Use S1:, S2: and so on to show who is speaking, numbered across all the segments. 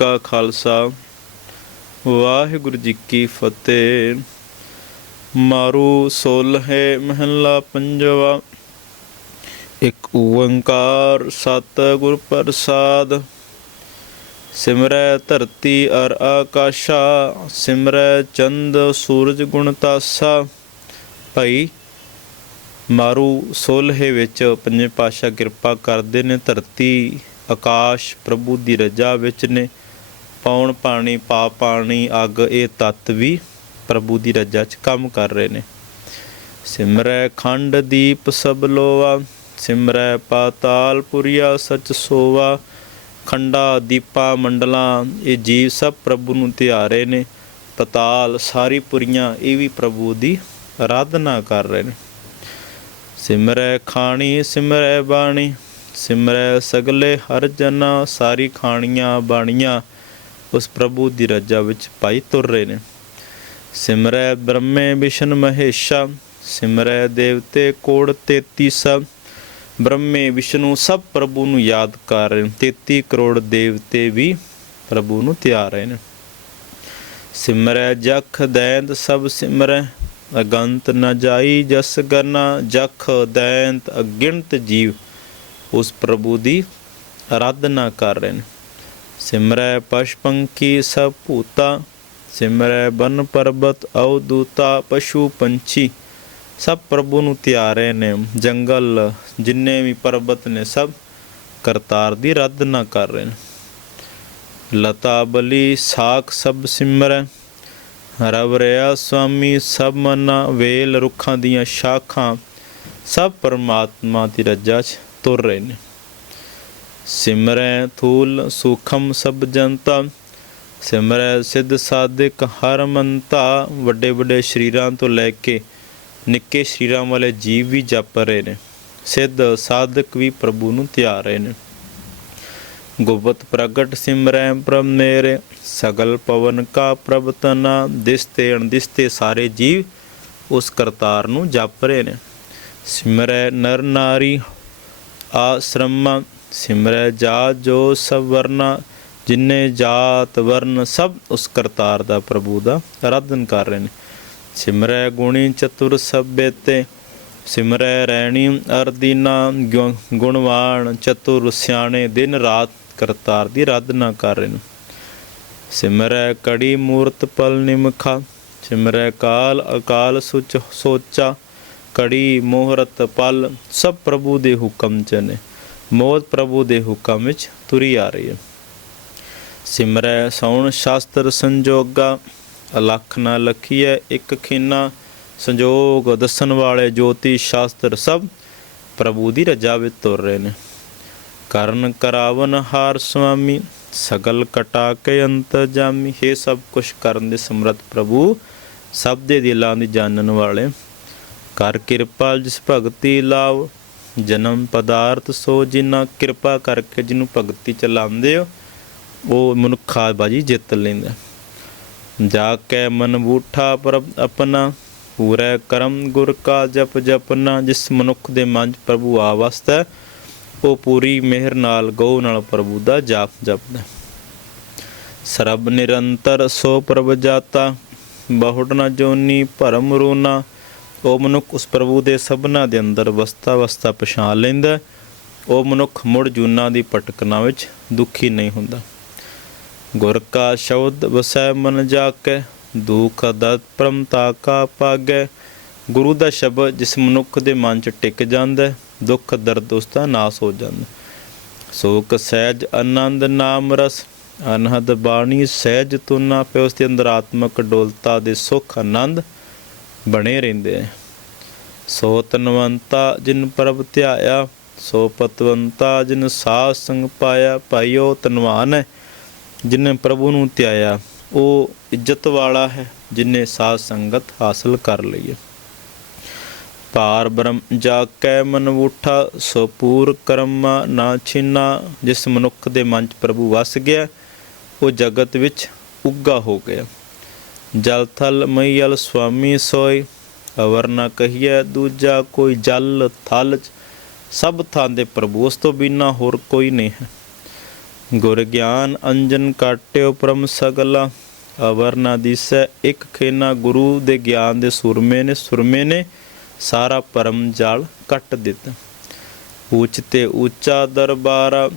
S1: ਕਾ ਖਾਲਸਾ। ਵਾਹਿਗੁਰੂ ਜੀ ਕੀ ਫਤਿਹ। ਮਾਰੂ ਸੋਲਹੇ ਮਹੱਲਾ ਪੰਜਵਾ। ਇੱਕ ਓੰਕਾਰ ਸਤਿਗੁਰ ਪ੍ਰਸਾਦ। ਸਿਮਰੈ ਧਰਤੀ ਅਰ ਆਕਾਸ਼ਾ, ਸਿਮਰੈ ਚੰਦ ਸੂਰਜ ਗੁਣ ਤਾਸਾ। ਭਾਈ, ਮਾਰੂ ਸੋਲਹੇ ਵਿੱਚ ਪੰਜੇ ਪਾਸ਼ਾ ਕਿਰਪਾ ਕਰਦੇ ਨੇ, ਧਰਤੀ, ਆਕਾਸ਼ ਪ੍ਰਭੂ ਦੀ ਰਜਾ ਵਿੱਚ ਨੇ। ਪੌਣ ਪਾਣੀ, ਪਾ ਪਾਣੀ, ਅੱਗ, ਇਹ ਤੱਤ ਵੀ ਪ੍ਰਭੂ ਦੀ ਰਜਾ 'ਚ ਕੰਮ ਕਰ ਰਹੇ ਨੇ। ਸਿਮਰੈ ਖੰਡ ਦੀਪ ਸਭ ਲੋਆ ਸਿਮਰੈ ਪਾਤਾਲ ਪੁਰੀਆ ਸਚ ਸੋਵਾ। ਖੰਡਾ ਦੀਪਾ ਮੰਡਲਾਂ, ਇਹ ਜੀਵ ਸਭ ਪ੍ਰਭੂ ਨੂੰ ਧਿਆਰੇ ਨੇ। ਪਤਾਲ ਸਾਰੀ ਪੁਰੀਆਂ, ਇਹ ਵੀ ਪ੍ਰਭੂ ਦੀ ਆਰਾਧਨਾ ਕਰ ਰਹੇ ਨੇ। ਸਿਮਰੈ ਖਾਣੀ, ਸਿਮਰੈ ਬਾਣੀ, ਸਿਮਰੈ ਸਗਲੇ ਹਰ ਜਨਾ, ਸਾਰੀ ਖਾਣੀਆਂ ਬਾਣੀਆਂ। ਉਸ ਪ੍ਰਭੂ ਦੀ ਰਜਾ ਵਿੱਚ ਪਾਈ ਤੁਰ ਰਹੇ ਨੇ। ਸਿਮਰੈ ਬ੍ਰਹਮੇ ਵਿਸ਼ਨ ਮਹੇਸ਼ਾ, ਸਿਮਰੈ ਦੇਵਤੇ ਕੋੜ 33 ਸਭ ਬ੍ਰਹਮੇ ਵਿਸ਼ਨੂੰ ਸਭ ਪ੍ਰਭੂ ਨੂੰ ਯਾਦ ਕਰ ਰਹੇ ਨੇ। 33 ਕਰੋੜ ਦੇਵਤੇ ਵੀ ਪ੍ਰਭੂ ਨੂੰ ਧਿਆ ਰਹੇ ਨੇ। ਸਿਮਰੈ ਜਖ ਦੈਂਤ ਸਭ ਸਿਮਰੈ, ਅਗੰਤ ਨ ਜਾਈ ਜਸ ਗਨਾ ਜਖ ਦੈਂਤ ਅਗਿਣਤ ਜੀਵ ਉਸ ਪ੍ਰਭੂ ਦੀ ਆਰਾਧਨਾ ਕਰ ਰਹੇ ਨੇ। ਸਿਮਰੈ ਪਸ਼ ਪੰਖੀ ਸਭ ਭੂਤਾ, ਸਿਮਰੈ ਬਨ ਪਰਬਤ ਔ ਦੂਤਾ ਪਸ਼ੂ ਪੰਛੀ। ਸਭ ਪ੍ਰਭੂ ਨੂੰ ਧਿਆਰੇ ਨੇ ਜੰਗਲ, ਜਿੰਨੇ ਵੀ ਪਰਬਤ ਨੇ ਸਭ ਕਰਤਾਰ ਦੀ ਆਰਾਧਨਾ ਕਰ ਰਹੇ ਨੇ। ਲਤਾ ਬਲੀ ਸਾਖ ਸਭ ਸਿਮਰੈ, ਰਵ ਰਿਆ ਸੁਆਮੀ ਸਭ ਮਨਾ ਵੇਲ ਰੁੱਖਾਂ ਦੀਆਂ ਸ਼ਾਖਾਂ, ਸਭ ਪਰਮਾਤਮਾ ਦੀ ਰਜਾ 'ਚ ਤੁਰ ਰਹੇ ਨੇ। ਸਿਮਰੈ ਥੂਲ ਸੂਖਮ ਸਭ ਜਨਤਾ, ਸਿਮਰੈ ਸਿੱਧ ਸਾਧਿਕ ਹਰ ਮੰਤਾ, ਵੱਡੇ ਵੱਡੇ ਸ਼ਰੀਰਾਂ ਤੋਂ ਲੈ ਕੇ ਨਿੱਕੇ ਸ਼ਰੀਰਾਂ ਵਾਲੇ ਜੀਵ ਵੀ ਜਪ ਰਹੇ ਨੇ, ਸਿੱਧ ਸਾਧਕ ਵੀ ਪ੍ਰਭੂ ਨੂੰ ਧਿਆ ਰਹੇ ਨੇ। ਗੁਪਤ ਪ੍ਰਗਟ ਸਿਮਰੈ ਪ੍ਰਭ ਮੇਰੇ ਸਗਲ ਪਵਨ ਕਾ ਪ੍ਰਭ ਤਨਾ ਦਿਸਤੇ ਅਣਦਿਸਤੇ ਸਾਰੇ ਜੀਵ ਉਸ ਕਰਤਾਰ ਨੂੰ ਜਪ ਰਹੇ ਨੇ। ਸਿਮਰੈ ਨਰ ਨਾਰੀ ਆਸ਼ਰਮ ਸਿਮਰੈ ਜਾਤ ਜੋ ਸਭ ਵਰਨਾ, ਜਿਨੇ ਜਾਤ ਵਰਨ ਸਭ ਉਸ ਕਰਤਾਰ ਦਾ ਪ੍ਰਭੂ ਦਾ ਆਰਾਧਨ ਕਰ ਰਹੇ ਨੇ। ਸਿਮਰੈ ਗੁਣੀ ਚਤੁਰ ਸਭੇਤੇ ਸਿਮਰੈ ਰੈਣੀ ਅਰਦੀਨਾ ਗੁਣਵਾਨ ਚਤੁਰ ਸਿਆਣੇ ਦਿਨ ਰਾਤ ਕਰਤਾਰ ਦੀ ਆਰਾਧਨਾ ਕਰ ਰਹੇ ਨੇ। ਸਿਮਰੈ ਕੜੀ ਮੂਰਤ ਪਲ ਨਿਮਖਾ, ਸਿਮਰੈ ਕਾਲ ਅਕਾਲ ਸੁਚ ਸੋਚਾ, ਕੜੀ ਮੋਹਰਤ ਪਲ ਸਭ ਪ੍ਰਭੂ ਦੇ ਹੁਕਮ ਚ ਨੇ ਮੌਤ ਪ੍ਰਭੂ ਦੇ ਹੁਕਮ ਵਿੱਚ ਤੁਰੀ ਆ ਰਹੀ ਹੈ। ਸਿਮਰੈ ਸੌਣ ਸ਼ਾਸਤਰ ਸੰਜੋਗਾ, ਅਲਖ ਨਾ ਲਖੀਐ ਇੱਕ ਖੀਨਾ, ਸੰਜੋਗ ਦੱਸਣ ਵਾਲੇ ਜੋਤੀ ਸ਼ਾਸਤਰ ਸਭ ਪ੍ਰਭੂ ਦੀ ਰਜਾ ਵਿੱਚ ਤੁਰ ਰਹੇ ਨੇ। ਕਰਨ ਕਰਾਵਨ ਹਾਰ ਸੁਆਮੀ ਸਗਲ ਕਟਾ ਕੇ ਅੰਤ ਜਾਮੀ। ਇਹ ਸਭ ਕੁਝ ਕਰਨ ਦੇ ਸਮਰਤ ਪ੍ਰਭੂ, ਸਭ ਦੇ ਦਿਲਾਂ ਦੀ ਜਾਣਨ ਵਾਲੇ। ਕਰ ਕਿਰਪਾ ਜਿਸ ਭਗਤੀ ਲਾਵ ਜਨਮ ਪਦਾਰਥ ਸੋ ਜਿਨ੍ਹਾਂ ਕਿਰਪਾ ਕਰਕੇ ਜਿਹਨੂੰ ਭਗਤੀ ਚ ਲਾਉਂਦੇ ਹੋ, ਉਹ ਮਨੁੱਖਾ ਬਾਜੀ ਜਿੱਤ ਲੈਂਦਾ। ਜਾ ਕੇ ਮਨ ਬੂਠਾ ਪ੍ਰਭ ਆਪਣਾ, ਪੂਰੇ ਕਰਮ ਗੁਰ ਕਾ ਜਪ ਜਪਨਾ, ਜਿਸ ਮਨੁੱਖ ਦੇ ਮਨ 'ਚ ਪ੍ਰਭੂ ਆ ਵਸਦਾ ਉਹ ਪੂਰੀ ਮਿਹਰ ਨਾਲ ਗਉ ਨਾਲ ਪ੍ਰਭੂ ਦਾ ਜਾਪ ਜਪਦਾ। ਸਰਬ ਨਿਰੰਤਰ ਸੋ ਪ੍ਰਭ ਜਾਤਾ ਬਹੁੜ ਨ ਜੋਨੀ ਭਰਮ ਰੋਨਾ ਉਹ ਮਨੁੱਖ ਉਸ ਪ੍ਰਭੂ ਦੇ ਸਭਨਾ ਦੇ ਅੰਦਰ ਵਸਤਾ ਵਸਤਾ ਪਛਾਣ ਲੈਂਦਾ ਉਹ ਮਨੁੱਖ ਮੁੜ ਜੂਨਾ ਦੀ ਭਟਕਣਾ ਵਿੱਚ ਦੁਖੀ ਨਹੀਂ ਹੁੰਦਾ। ਗੁਰ ਕਾ ਸ਼ਬਦ ਵਸੈ ਮਨ ਜਾਕੈ, ਦੁਖ ਦਤ ਪ੍ਰਮਤਾ ਕਾ ਪਾਗੈ। ਗੁਰੂ ਦਾ ਸ਼ਬਦ ਜਿਸ ਮਨੁੱਖ ਦੇ ਮਨ ਚ ਟਿਕ ਜਾਂਦਾ ਦੁੱਖ ਦਰਦ ਉਸ ਦਾ ਨਾਸ ਹੋ ਜਾਂਦਾ ਸੋਕ ਸਹਿਜ ਆਨੰਦ ਨਾਮ ਰਸ, ਅਨਹਦ ਬਾਣੀ ਸਹਿਜ ਤੁਨਾ ਪਿ ਉਸ ਦੇ ਅੰਦਰ ਆਤਮਕ ਡੋਲਤਾ ਦੇ ਸੁਖ ਆਨੰਦ ਬਣੇ ਰਹਿੰਦੇ ਹੈ ਸੋ ਤਨਵੰਤਾ ਜਿਨ ਪ੍ਰਭ ਧਿਆਇਆ, ਸੋ ਪਤਵੰਤਾ ਜਿਨ ਸਾਧ ਸੰਗ ਪਾਇਆ ਭਾਈਓ ਤਨਵਾਨ ਹੈ, ਜਿਨੇ ਪ੍ਰਭੂ ਨੂੰ ਧਿਆਇਆ, ਉਹ ਇੱਜ਼ਤ ਵਾਲਾ ਹੈ, ਜਿਨੇ ਸਾਧ ਸੰਗਤ ਹਾਸਲ ਕਰ ਲਈ ਹੈ। ਪਾਰ ਬ੍ਰਹਮ ਜਾ ਕੈ ਮਨ ਉਠਾ ਸੋ ਪੂਰ ਕਰਮ ਨਾ ਛਿਨਾ, ਜਿਸ ਮਨੁੱਖ ਦੇ ਮਨ ਚ ਪ੍ਰਭੂ ਵਸ ਗਿਆ, ਉਹ ਜਗਤ ਵਿੱਚ ਉੱਗਾ ਹੋ ਗਿਆ। ਜਲ ਥਲ ਮਈਲ ਸੁਆਮੀ ਸੋਈ ਅਵਰ ਨਾ ਕਹੀਐ ਦੂਜਾ ਕੋਈ ਜਲ ਥਲ ਸਭ ਥਾਂ ਦੇ ਪ੍ਰਭੂ ਉਸ ਤੋਂ ਬਿਨਾ ਹੋਰ ਕੋਈ ਨਹੀਂ ਹੈ। ਗੁਰ ਗਿਆਨ ਅੰਜਨ ਕਾਟਿਓ ਪਰਮ ਸਗਲਾ ਅਵਰ ਨਾ ਦਿਸੈ ਇੱਕ ਖੇਨਾ ਗੁਰੂ ਦੇ ਗਿਆਨ ਦੇ ਸੁਰਮੇ ਨੇ ਸੁਰਮੇ ਨੇ ਸਾਰਾ ਪਰਮ ਜਾਲ ਕੱਟ ਦਿੱਤਾ। ਉੱਚ ਤੇ ਉੱਚਾ ਦਰਬਾਰ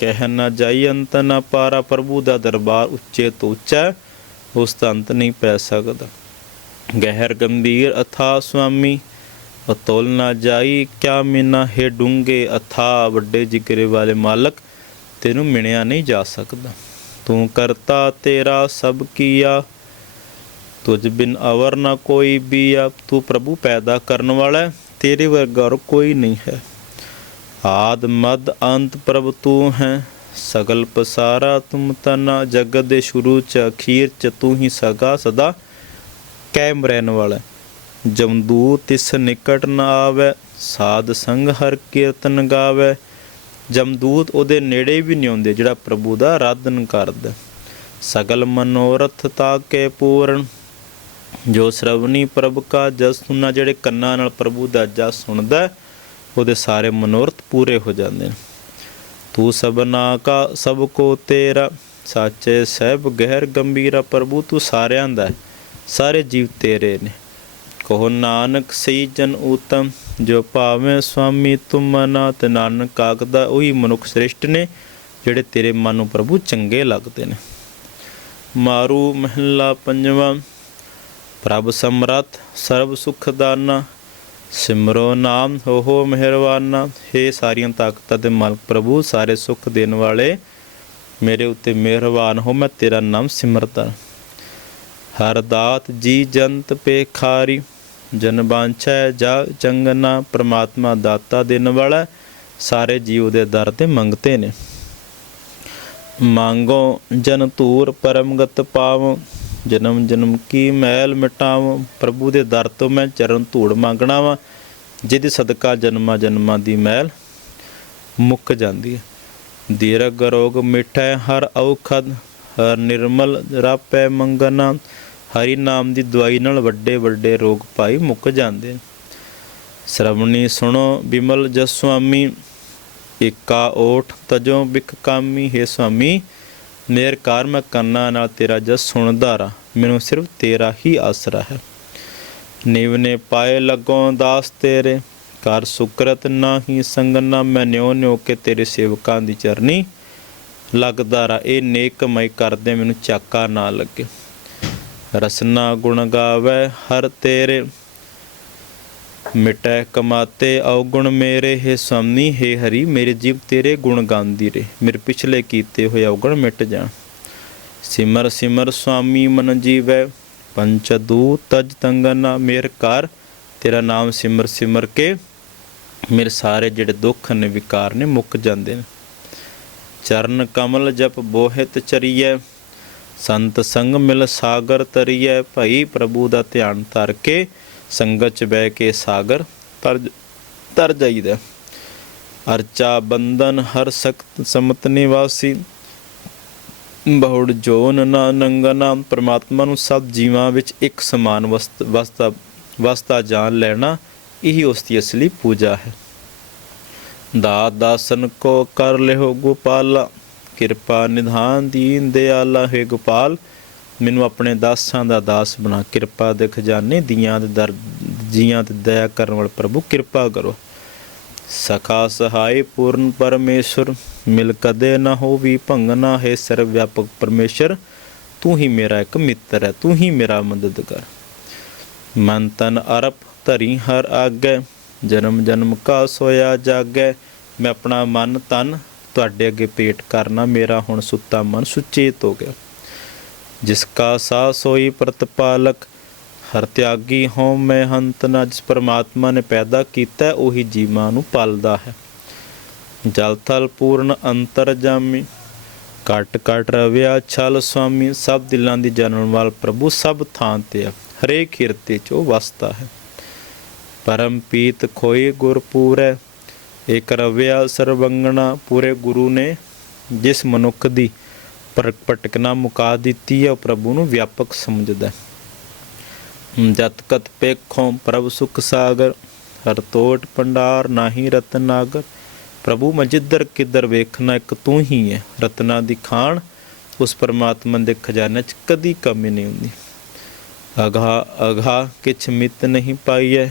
S1: ਕਹਿ ਨਾ ਜਾਈ ਅੰਤ ਨਾ ਪਾਰਾ ਪ੍ਰਭੂ ਦਾ ਦਰਬਾਰ ਉੱਚੇ ਤੋਂ ਉੱਚਾ ਹੈ, ਉਸ ਦਾ ਅੰਤ ਨਹੀਂ ਪੈ ਸਕਦਾ। ਗਹਿਰ ਗੰਭੀਰ ਅਥਾ ਸੁਆਮੀ, ਅਤੁਲ ਨਾ ਜਾਈ, ਕਿਆ ਮਿਨਾ ਹੈ ਡੂੰਗੇ ਅਥਾ ਵੱਡੇ ਜਿਗਰੇ ਵਾਲੇ ਮਾਲਕ, ਤੈਨੂੰ ਮਿਣਿਆ ਨਹੀਂ ਜਾ ਸਕਦਾ। ਤੂੰ ਕਰਤਾ ਤੇਰਾ ਸਭ ਕੀਆ, ਤੁਝ ਬਿਨ ਅਵਰ ਨਾ ਕੋਈ ਵੀ ਆ ਤੂੰ ਪ੍ਰਭੂ ਪੈਦਾ ਕਰਨ ਵਾਲਾ ਤੇਰੇ ਵਰਗਾ ਔਰ ਕੋਈ ਨਹੀਂ ਹੈ। ਆਦ ਮਦ ਅੰਤ ਪ੍ਰਭ ਤੂੰ ਹੈ। ਸਗਲ ਪਸਾਰਾ ਤੁਮ ਤਨਾ ਜਗਤ ਦੇ ਸ਼ੁਰੂ ਚ ਅਖੀਰ ਚ ਤੂੰ ਹੀ ਸਗਾ ਸਦਾ ਕੈਮ ਰਹਿਣ ਵਾਲਾ ਹੈ। ਤਿਸ ਨਿਕਟ ਨਾ ਆਵੇ ਸਾਧ ਸੰਗ ਹਰ ਕੀਰਤਨ ਗਾਵੇ। ਜਮਦੂਤ ਉਹਦੇ ਨੇੜੇ ਵੀ ਨਹੀਂ ਆਉਂਦੇ ਜਿਹੜਾ ਪ੍ਰਭੂ ਦਾ ਆਰਾਧਨ ਕਰਦਾ। ਸਗਲ ਮਨੋਰਥ ਤਾਕੇ ਪੂਰਨ। ਜੋ ਸ਼ਰਵਣੀ ਪ੍ਰਭ ਕਾ ਜਸ ਸੁਣਨਾ ਜਿਹੜੇ ਕੰਨਾਂ ਨਾਲ ਪ੍ਰਭੂ ਦਾ ਜਸ ਸੁਣਦਾ ਹੈ, ਉਹਦੇ ਸਾਰੇ ਮਨੋਰਥ ਪੂਰੇ ਹੋ ਜਾਂਦੇ ਨੇ। ਤੂੰ ਸਭਨਾ ਕਾ ਸਭ ਕੋ ਤੇਰਾ। ਸਾਚੇ ਸਹਿਬ ਗਹਿਰ ਗੰਭੀਰਾ ਪ੍ਰਭੂ, ਤੂੰ ਸਾਰਿਆਂ ਦਾ ਸਾਰੇ ਜੀਵ ਤੇਰੇ ਨੇ। ਕਹੋ ਨਾਨਕ ਸਈ ਜਨ ਉਤਮ ਜੋ ਭਾਵੇਂ ਸੁਆਮੀ ਤੁਮ ਮਨਾ ਤੇ ਨਾਨਕ ਆਖਦਾ, ਉਹੀ ਮਨੁੱਖ ਸ੍ਰੇਸ਼ਟ ਨੇ, ਜਿਹੜੇ ਤੇਰੇ ਮਨ ਨੂੰ ਪ੍ਰਭੂ ਚੰਗੇ ਲੱਗਦੇ ਨੇ। ਮਾਰੂ ਮਹਿਲਾ ਪੰਜਵਾਂ, ਪ੍ਰਭ ਸਮਰੱਥ ਸਰਬ ਸੁਖ ਦਾਨਾ ਸਿਮਰੋ ਨਾਮ ਹੋ ਹੋ ਮਿਹਰਵਾਨਾ हे ਸਾਰੀਆਂ ਤਾਕਤਾਂ ਦੇ ਮਾਲਕ ਪ੍ਰਭੂ, ਸਾਰੇ ਸੁੱਖ ਦੇਣ ਵਾਲੇ ਮੇਰੇ ਉੱਤੇ ਮਿਹਰਬਾਨ ਹੋ, ਮੈਂ ਤੇਰਾ ਨਾਮ ਸਿਮਰਦਾ ਹਰ ਦਾਤ ਜੀ ਜੰਤ ਪੇਖਾਰੀ ਜਨ ਬਾਂਛੈ ਜਾ ਚੰਗਨਾ, ਪ੍ਰਮਾਤਮਾ ਦਾਤਾ ਦੇਣ ਵਾਲਾ, ਸਾਰੇ ਜੀਵ ਦੇ ਦਰ ਤੇ ਮੰਗਤੇ ਨੇ। ਮੰਗੋ ਜਨ ਧੂਰ, ਪਰਮਗਤ ਪਾਵੋ। ਜਨਮ ਜਨਮ ਕੀ ਮੈਲ ਮਿਟਾਵ? ਪ੍ਰਭੂ ਦੇ ਦਰ ਤੋਂ ਮੈਂ ਚਰਨ ਧੂੜ ਮੰਗਣਾ ਵਾ, ਜਿਹਦੇ ਸਦਕਾ ਜਨਮਾਂ ਜਨਮਾਂ ਦੀ ਮੈਲ ਮੁੱਕ ਜਾਂਦੀ ਹੈ। ਦੀਰਘ ਰੋਗ ਮਿਟੈ ਹਰ ਔਖਦ, ਹਰ ਨਿਰਮਲ ਰਾਪੈ ਮੰਗਨਾ, ਹਰੀ ਨਾਮ ਦੀ ਦਵਾਈ ਨਾਲ ਵੱਡੇ ਵੱਡੇ ਰੋਗ ਪਾਈ ਮੁੱਕ ਜਾਂਦੇ ਸ਼ਰਵਣੀ ਸੁਣੋ ਬਿਮਲ ਜਸ ਸੁਆਮੀ ਏਕਾ ਓਠ ਤਜੋ ਬਿਕ ਕਾਮੀ, ਹੈ ਸੁਆਮੀ ਮੇਰ ਕਾਰ ਮੈਂ ਕੰਨਾਂ ਨਾਲ ਤੇਰਾ ਜਸ ਸੁਣਦਾ ਰਾਂ ਮੈਨੂੰ ਸਿਰਫ ਤੇਰਾ ਹੀ ਆਸਰਾ ਹੈ। ਨਿਵ ਨੇ ਪਾਏ ਲੱਗੋਂ ਦਾਸ ਤੇਰੇ। ਕਰ ਸੁਕਰਤ ਨਾਹੀ ਸੰਗਨਾ, ਮੈਂ ਨਿਉ ਨਿਉ ਕੇ ਤੇਰੇ ਸੇਵਕਾਂ ਦੀ ਚਰਨੀ ਲੱਗਦਾ ਰਾ ਇਹ ਨੇਕ ਕਮਾਈ ਕਰਦੇ ਮੈਨੂੰ ਚਾਕਾ ਨਾ ਲੱਗੇ। ਰਸਨਾ ਗੁਣ ਗਾਵੇ ਹਰ ਤੇਰੇ। ਮਿਟੈ ਕਮਾਤੇ ਔਗੁਣ ਮੇਰੇ, ਹੈ ਸਵਾਮੀ ਹੈ ਹਰੀ, ਮੇਰੇ ਜੀਵ ਤੇਰੇ ਗੁਣ ਗਾਉਂਦੀ ਰੇ ਮੇਰੇ ਪਿਛਲੇ ਕੀਤੇ ਹੋਏ ਔਗੁਣ ਮਿਟ ਜਾਣ। ਸਿਮਰ ਸਿਮਰ ਸੁਆਮੀ ਮਨ ਜੀਵੈ, ਪੰਚ ਦੂਤ ਤਜ ਤੰਗਨਾ ਮੇਰ ਕਰ। ਤੇਰਾ ਨਾਮ ਸਿਮਰ ਸਿਮਰ ਕੇ ਮੇਰੇ ਸਾਰੇ ਜਿਹੜੇ ਦੁੱਖ ਨੇ, ਵਿਕਾਰ ਨੇ ਮੁੱਕ ਜਾਂਦੇ ਨੇ। ਚਰਨ ਕਮਲ ਜਪ ਬੋਹਿਤ ਚਰੀਐ, ਸੰਤ ਸੰਗ ਮਿਲ ਸਾਗਰ ਤਰੀਐ। ਭਈ ਪ੍ਰਭੂ ਦਾ ਧਿਆਨ ਧਰ ਕੇ ਸੰਗਤ ਚ ਬਹਿ ਕੇ ਸਾਗਰ ਤਰ ਤਰ ਜਾਈਦਾ ਅਰਚਾ ਬੰਧਨ ਹਰ ਸਖਤ ਸਮਤ ਨਿਵਾਸੀ। ਬਹੁੜ ਜੋਨ ਨਾ ਨੰਗਨਾ ਪ੍ਰਮਾਤਮਾ ਨੂੰ ਸਭ ਜੀਵਾਂ ਵਿੱਚ ਇੱਕ ਸਮਾਨ ਵਸਤ, ਵਸਤਾ ਵਸਤਾ ਜਾਣ ਲੈਣਾ, ਇਹੀ ਉਸ ਦੀ ਅਸਲੀ ਪੂਜਾ ਹੈ। ਦਾਤ ਦਾਸਨ ਕੋ ਕਰ ਲਿਓ ਗੋਪਾਲਾ, ਕਿਰਪਾ ਨਿਧਾਨ ਦੀਨ ਦਿਆਲਾ ਹੈ ਗੋਪਾਲ। ਮੈਨੂੰ ਆਪਣੇ ਦਾਸਾਂ ਦਾ ਦਾਸ ਬਣਾ। ਕਿਰਪਾ ਦੇ ਖਜ਼ਾਨੇ ਦੀਆਂ ਦੇ ਦਰ ਜੀਆਂ ਤੇ ਦਇਆ ਕਰਨ ਵਾਲੇ ਪ੍ਰਭੂ, ਕਿਰਪਾ ਕਰੋ। ਸਖਾ ਸਹਾਈ ਪੂਰਨ ਪਰਮੇਸ਼ਰ, ਮਿਲ ਕਦੇ ਨਾ ਹੋਵੀ ਭੰਗਨਾ ਹੈ ਸਰਵ ਵਿਆਪਕ ਪਰਮੇਸ਼ਰ। ਤੂੰ ਹੀ ਮੇਰਾ ਇੱਕ ਮਿੱਤਰ ਹੈ, ਤੂੰ ਹੀ ਮੇਰਾ ਮਦਦਗਾਰ। ਮਨ ਤਨ ਅਰਪ ਧਰੀ ਹਰ ਆਗੇ, ਜਨਮ ਜਨਮ ਕਾ ਸੋਇਆ ਜਾਗੇ। ਮੈਂ ਆਪਣਾ ਮਨ ਤਨ ਤੁਹਾਡੇ ਅੱਗੇ ਪੇਟ ਕਰਨਾ, ਮੇਰਾ ਹੁਣ ਸੁੱਤਾ ਮਨ ਸੁਚੇਤ ਹੋ ਗਿਆ। ਜਿਸ ਕਾ ਸਾ ਸੋਈ ਪ੍ਰਤਪਾਲਕ ਹਰ ਤਿਆਗੀ ਹਉ ਮੈਂ ਹੰਤ ਨਾ, ਜਿਸ ਪਰਮਾਤਮਾ ਨੇ ਪੈਦਾ ਕੀਤਾ, ਉਹੀ ਜੀਵਾਂ ਨੂੰ ਪਾਲਦਾ ਹੈ। ਜਲ ਥਲ ਪੂਰਨ ਅੰਤਰ ਜਾਮੀ ਕਟ ਕਟ ਰਵਿਆ ਛਲ ਸੁਆਮੀ, ਸਭ ਦਿਲਾਂ ਦੀ ਜਾਣਨ ਵਾਲ ਪ੍ਰਭੂ ਸਭ ਥਾਂ ਤੇ ਹੈ ਹਰੇਕ ਹਿਰਦੇ ਚ ਉਹ ਵਸਦਾ ਹੈ। ਪਰਮ ਪੀਤ ਖੋਏ ਗੁਰ ਪੂਰੈ, ਏਕ ਰਵਿਆ ਸਰਵੰਗਣਾ, ਪੂਰੇ ਗੁਰੂ ਨੇ ਜਿਸ ਮਨੁੱਖ ਦੀ ਪਰ- ਭਟਕਣਾ ਮੁਕਾ ਦਿੱਤੀ ਹੈ, ਉਹ ਪ੍ਰਭੂ ਨੂੰ ਵਿਆਪਕ ਸਮਝਦਾ ਜਤ ਕਤ ਪੇਖੋਂ ਪ੍ਰਭ ਸੁਖ ਸਾਗਰ, ਹਰ ਤੋਟ ਪੰਡਾਰ ਨਾਹੀ ਰਤਨ ਨਾਗਰ। ਪ੍ਰਭੂ ਮੈਂ ਜਿੱਧਰ ਵੇਖਣਾ ਇੱਕ ਤੂੰ ਹੀ ਹੈ। ਰਤਨਾ ਦੀ ਖਾਣ, ਉਸ ਪਰਮਾਤਮਾ ਦੇ ਖਜ਼ਾਨੇ 'ਚ ਕਦੀ ਕਮੀ ਨਹੀਂ ਹੁੰਦੀ। ਅਗਾ ਅਗਾ ਕਿਛ ਮਿਤ ਨਹੀਂ ਪਾਈਐ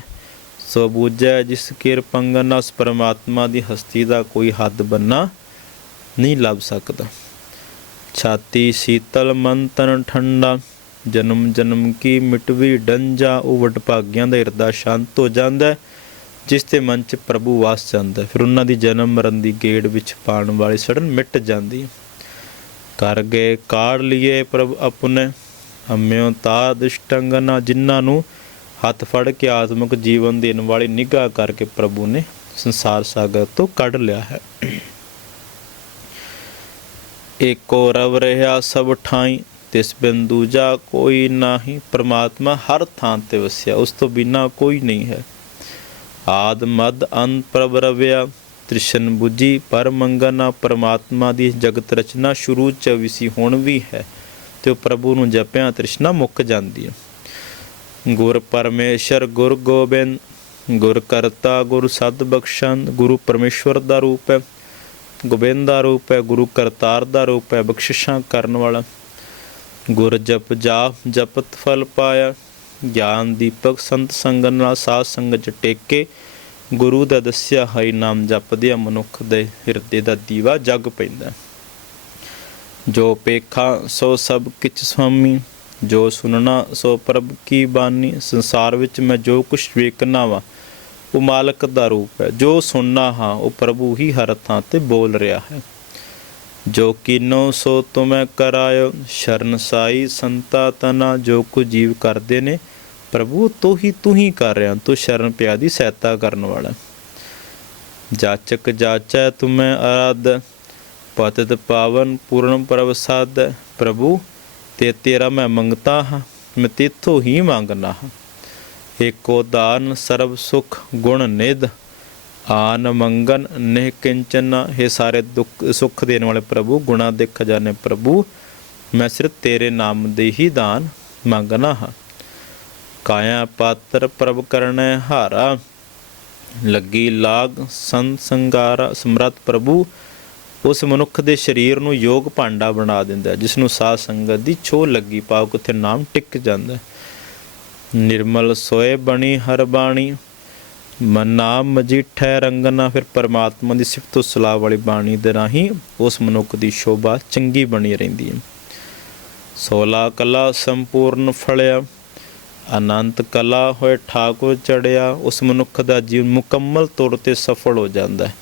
S1: ਸੋ ਬੂਝੈ ਜਿਸ ਕਿਰ ਪੰਗਨ, ਉਸ ਪਰਮਾਤਮਾ ਦੀ ਹਸਤੀ ਦਾ ਕੋਈ ਹੱਦ ਬੰਨਾ ਨਹੀਂ ਲੱਭ ਸਕਦਾ। ਛਾਤੀ ਸੀਤਲ ਮਨ ਤਨ ਠੰਡਾ, ਜਨਮ ਜਨਮ ਕੀ ਮਿਟਵੀ ਡੰਜਾ, ਉਹ ਵਡਭਾਗਿਆਂ ਦਾ ਹਿਰਦਾ ਸ਼ਾਂਤ ਹੋ ਜਾਂਦਾ ਜਿਸ ਤੇ ਮਨ ਚ ਪ੍ਰਭੂ ਵਾਸ ਜਾਂਦਾ ਹੈ। ਫਿਰ ਉਹਨਾਂ ਦੀ ਜਨਮ ਮਰਨ ਦੀ ਗੇੜ ਵਿੱਚ ਪਾਣ ਵਾਲੀ ਸੜਨ ਮਿਟ ਜਾਂਦੀ ਕਰ ਗਏ, ਕਾੜ ਲਈਏ ਪ੍ਰਭ ਆਪਣੇ, ਅੰਮਿਓ ਤਾ ਦਿਸ਼ਟੰਗਨਾ ਜਿਨ੍ਹਾਂ ਨੂੰ ਹੱਥ ਫੜ ਕੇ ਆਤਮਿਕ ਜੀਵਨ ਦੇਣ ਵਾਲੀ ਨਿਗਾਹ ਕਰਕੇ ਪ੍ਰਭੂ ਨੇ ਸੰਸਾਰ ਸਾਗਰ ਤੋਂ ਕੱਢ ਲਿਆ ਹੈ ਏਕੋ ਰਵ ਰਹਾ ਸਭ ਠਾਈ, ਤਿਸ ਬਿੰਦੂ ਜਾ ਕੋਈ ਨਾਹੀ। ਪ੍ਰਮਾਤਮਾ ਹਰ ਥਾਂ ਤੇ ਵਸਿਆ, ਉਸ ਤੋਂ ਬਿਨਾ ਕੋਈ ਨਹੀਂ ਹੈ। ਆਦ ਮਦ ਅੰਤ ਪ੍ਰਭ ਰਵਿਆ, ਤ੍ਰਿਸ਼ਨ 부ਜੀ ਪਰ ਮੰਗਨਾ ਪ੍ਰਮਾਤਮਾ ਦੀ ਜਗਤ ਰਚਨਾ, ਸ਼ੁਰੂ ਚ ਵਿਸ਼ੀ ਹੁਣ ਵੀ ਹੈ, ਤੇ ਉਹ ਪ੍ਰਭੂ ਨੂੰ ਜਪਿਆ, ਤ੍ਰਿਸ਼ਨਾ ਮੁੱਕ ਜਾਂਦੀ ਹੈ। ਗੁਰ ਪਰਮੇਸ਼ਰ, ਗੁਰ ਗੋਬਿੰਦ, ਗੁਰ ਕਰਤਾ, ਗੁਰ ਸਦ ਬਖਸ਼ਨ ਗੁਰੂ ਪਰਮੇਸ਼ਵਰ ਦਾ ਰੂਪ ਹੈ। ਗੋਬਿੰਦ ਦਾ ਰੂਪ ਹੈ, ਗੁਰੂ ਕਰਤਾਰ ਦਾ ਰੂਪ ਹੈ, ਬਖਸ਼ਿਸ਼ਾਂ ਕਰਨ ਵਾਲਾ। ਗੁਰ ਜਪ ਜਾਪ ਜਪਤ ਫਲ ਪਾਇਆ। ਗਿਆਨ ਦੀਪਕ ਸੰਤ ਸੰਗਨ ਨਾਲ ਸਾਧ ਸੰਗਤ ਚ ਟੇਕੇ। ਗੁਰੂ ਦਾ ਦੱਸਿਆ, ਹਰੀ ਨਾਮ ਜਪਦਿਆਂ ਮਨੁੱਖ ਦੇ ਹਿਰਦੇ ਦਾ ਦੀਵਾ ਜਗ ਪੈਂਦਾ ਜੋ ਪੇਖਾ, ਸੋ ਸਭ ਕਿਛ ਸੁਆਮੀ ਜੋ ਸੁਨਣਾ, ਸੋ ਪ੍ਰਭ ਕੀ ਬਾਣੀ। ਸੰਸਾਰ ਵਿੱਚ ਮੈਂ ਜੋ ਕੁਛ ਵੇਖਣਾ ਵਾ ਉਹ ਮਾਲਕ ਦਾ ਰੂਪ ਹੈ। ਜੋ ਸੁਣਨਾ ਹਾਂ, ਉਹ ਪ੍ਰਭੂ ਹੀ ਹਰ ਥਾਂ ਤੇ ਬੋਲ ਰਿਹਾ ਹੈ। ਜੋ ਕੀਨੋ ਸੋ ਤੁਮੈ ਕਰਾਇਓ, ਸ਼ਰਨ ਸਾਈ ਸੰਤਾ ਤਨਾ, ਜੋ ਕੁ ਜੀਵ ਕਰਦੇ ਨੇ, ਪ੍ਰਭੂ ਤੂੰ ਹੀ ਤੂੰ ਹੀ ਕਰ ਰਿਹਾ, ਤੂੰ ਸ਼ਰਨ ਪਿਆ ਦੀ ਸਹਾਇਤਾ ਕਰਨ ਵਾਲਾ। ਜਾਚਕ ਜਾਚੈ ਤੁਮੈ ਅਰਾਧ ਪਤਿਤ ਪਾਵਨ ਪੂਰਨ ਪ੍ਰਵਸਾਦ ਪ੍ਰਭੂ, ਤੇ ਤੇਰਾ ਮੈਂ ਮੰਗਤਾ ਹਾਂ, ਮੈਂ ਤੇਥੋਂ ਹੀ ਮੰਗਨਾ ਹਾਂ। ਏਕੋ ਦਾਨ ਸਰਬ ਸੁਖ ਗੁਣ ਨਿਧ ਆਨ ਮੰਗਨ ਨਿਹ ਕਿੰਚਨ ਹੈ ਸਾਰੇ ਦੁੱਖ ਸੁਖ ਦੇਣ ਵਾਲੇ ਪ੍ਰਭੂ ਗੁਣਾ ਦੇ ਖਜ਼ਾਨੇ ਪ੍ਰਭੂ ਮੈਂ ਸਿਰਫ ਤੇਰੇ ਨਾਮ ਦੇ ਹੀ ਦਾਨ ਮੰਗਣਾ ਹਾਂ। ਕਾਇਆ ਪਾਤਰ ਪ੍ਰਭ ਕਰਨੈ ਹਾਰਾ ਲੱਗੀ ਲਾਗ ਸੰਤ ਸੰਗਾਰਾ ਸਮਰਤ ਪ੍ਰਭੂ ਉਸ ਮਨੁੱਖ ਦੇ ਸਰੀਰ ਨੂੰ ਯੋਗ ਭਾਂਡਾ ਬਣਾ ਦਿੰਦਾ ਹੈ, ਜਿਸ ਨੂੰ ਸਾਧ ਸੰਗਤ ਦੀ ਛੋ ਲੱਗੀ ਪਾਉ ਕਿਥੇ ਨਾਮ ਟਿਕ ਜਾਂਦਾ ਨਿਰਮਲ ਸੋਏ ਬਣੀ ਹਰ ਬਾਣੀ। ਮਨ ਨਾਮ ਮਜੀਠੈ ਰੰਗਨਾ ਫਿਰ ਪਰਮਾਤਮਾ ਦੀ ਸਿਫਤ ਸਲਾਹ ਵਾਲੀ ਬਾਣੀ ਦੇ ਰਾਹੀਂ ਉਸ ਮਨੁੱਖ ਦੀ ਸ਼ੋਭਾ ਚੰਗੀ ਬਣੀ ਰਹਿੰਦੀ ਹੈ। ਸੋਲਾ ਕਲਾ ਸੰਪੂਰਨ ਫਲਿਆ, ਅਨੰਤ ਕਲਾ ਹੋਏ ਠਾਕੁਰ ਚੜਿਆ, ਉਸ ਮਨੁੱਖ ਦਾ ਜੀਵਨ ਮੁਕੰਮਲ ਤੌਰ ਤੇ ਸਫਲ ਹੋ ਜਾਂਦਾ ਹੈ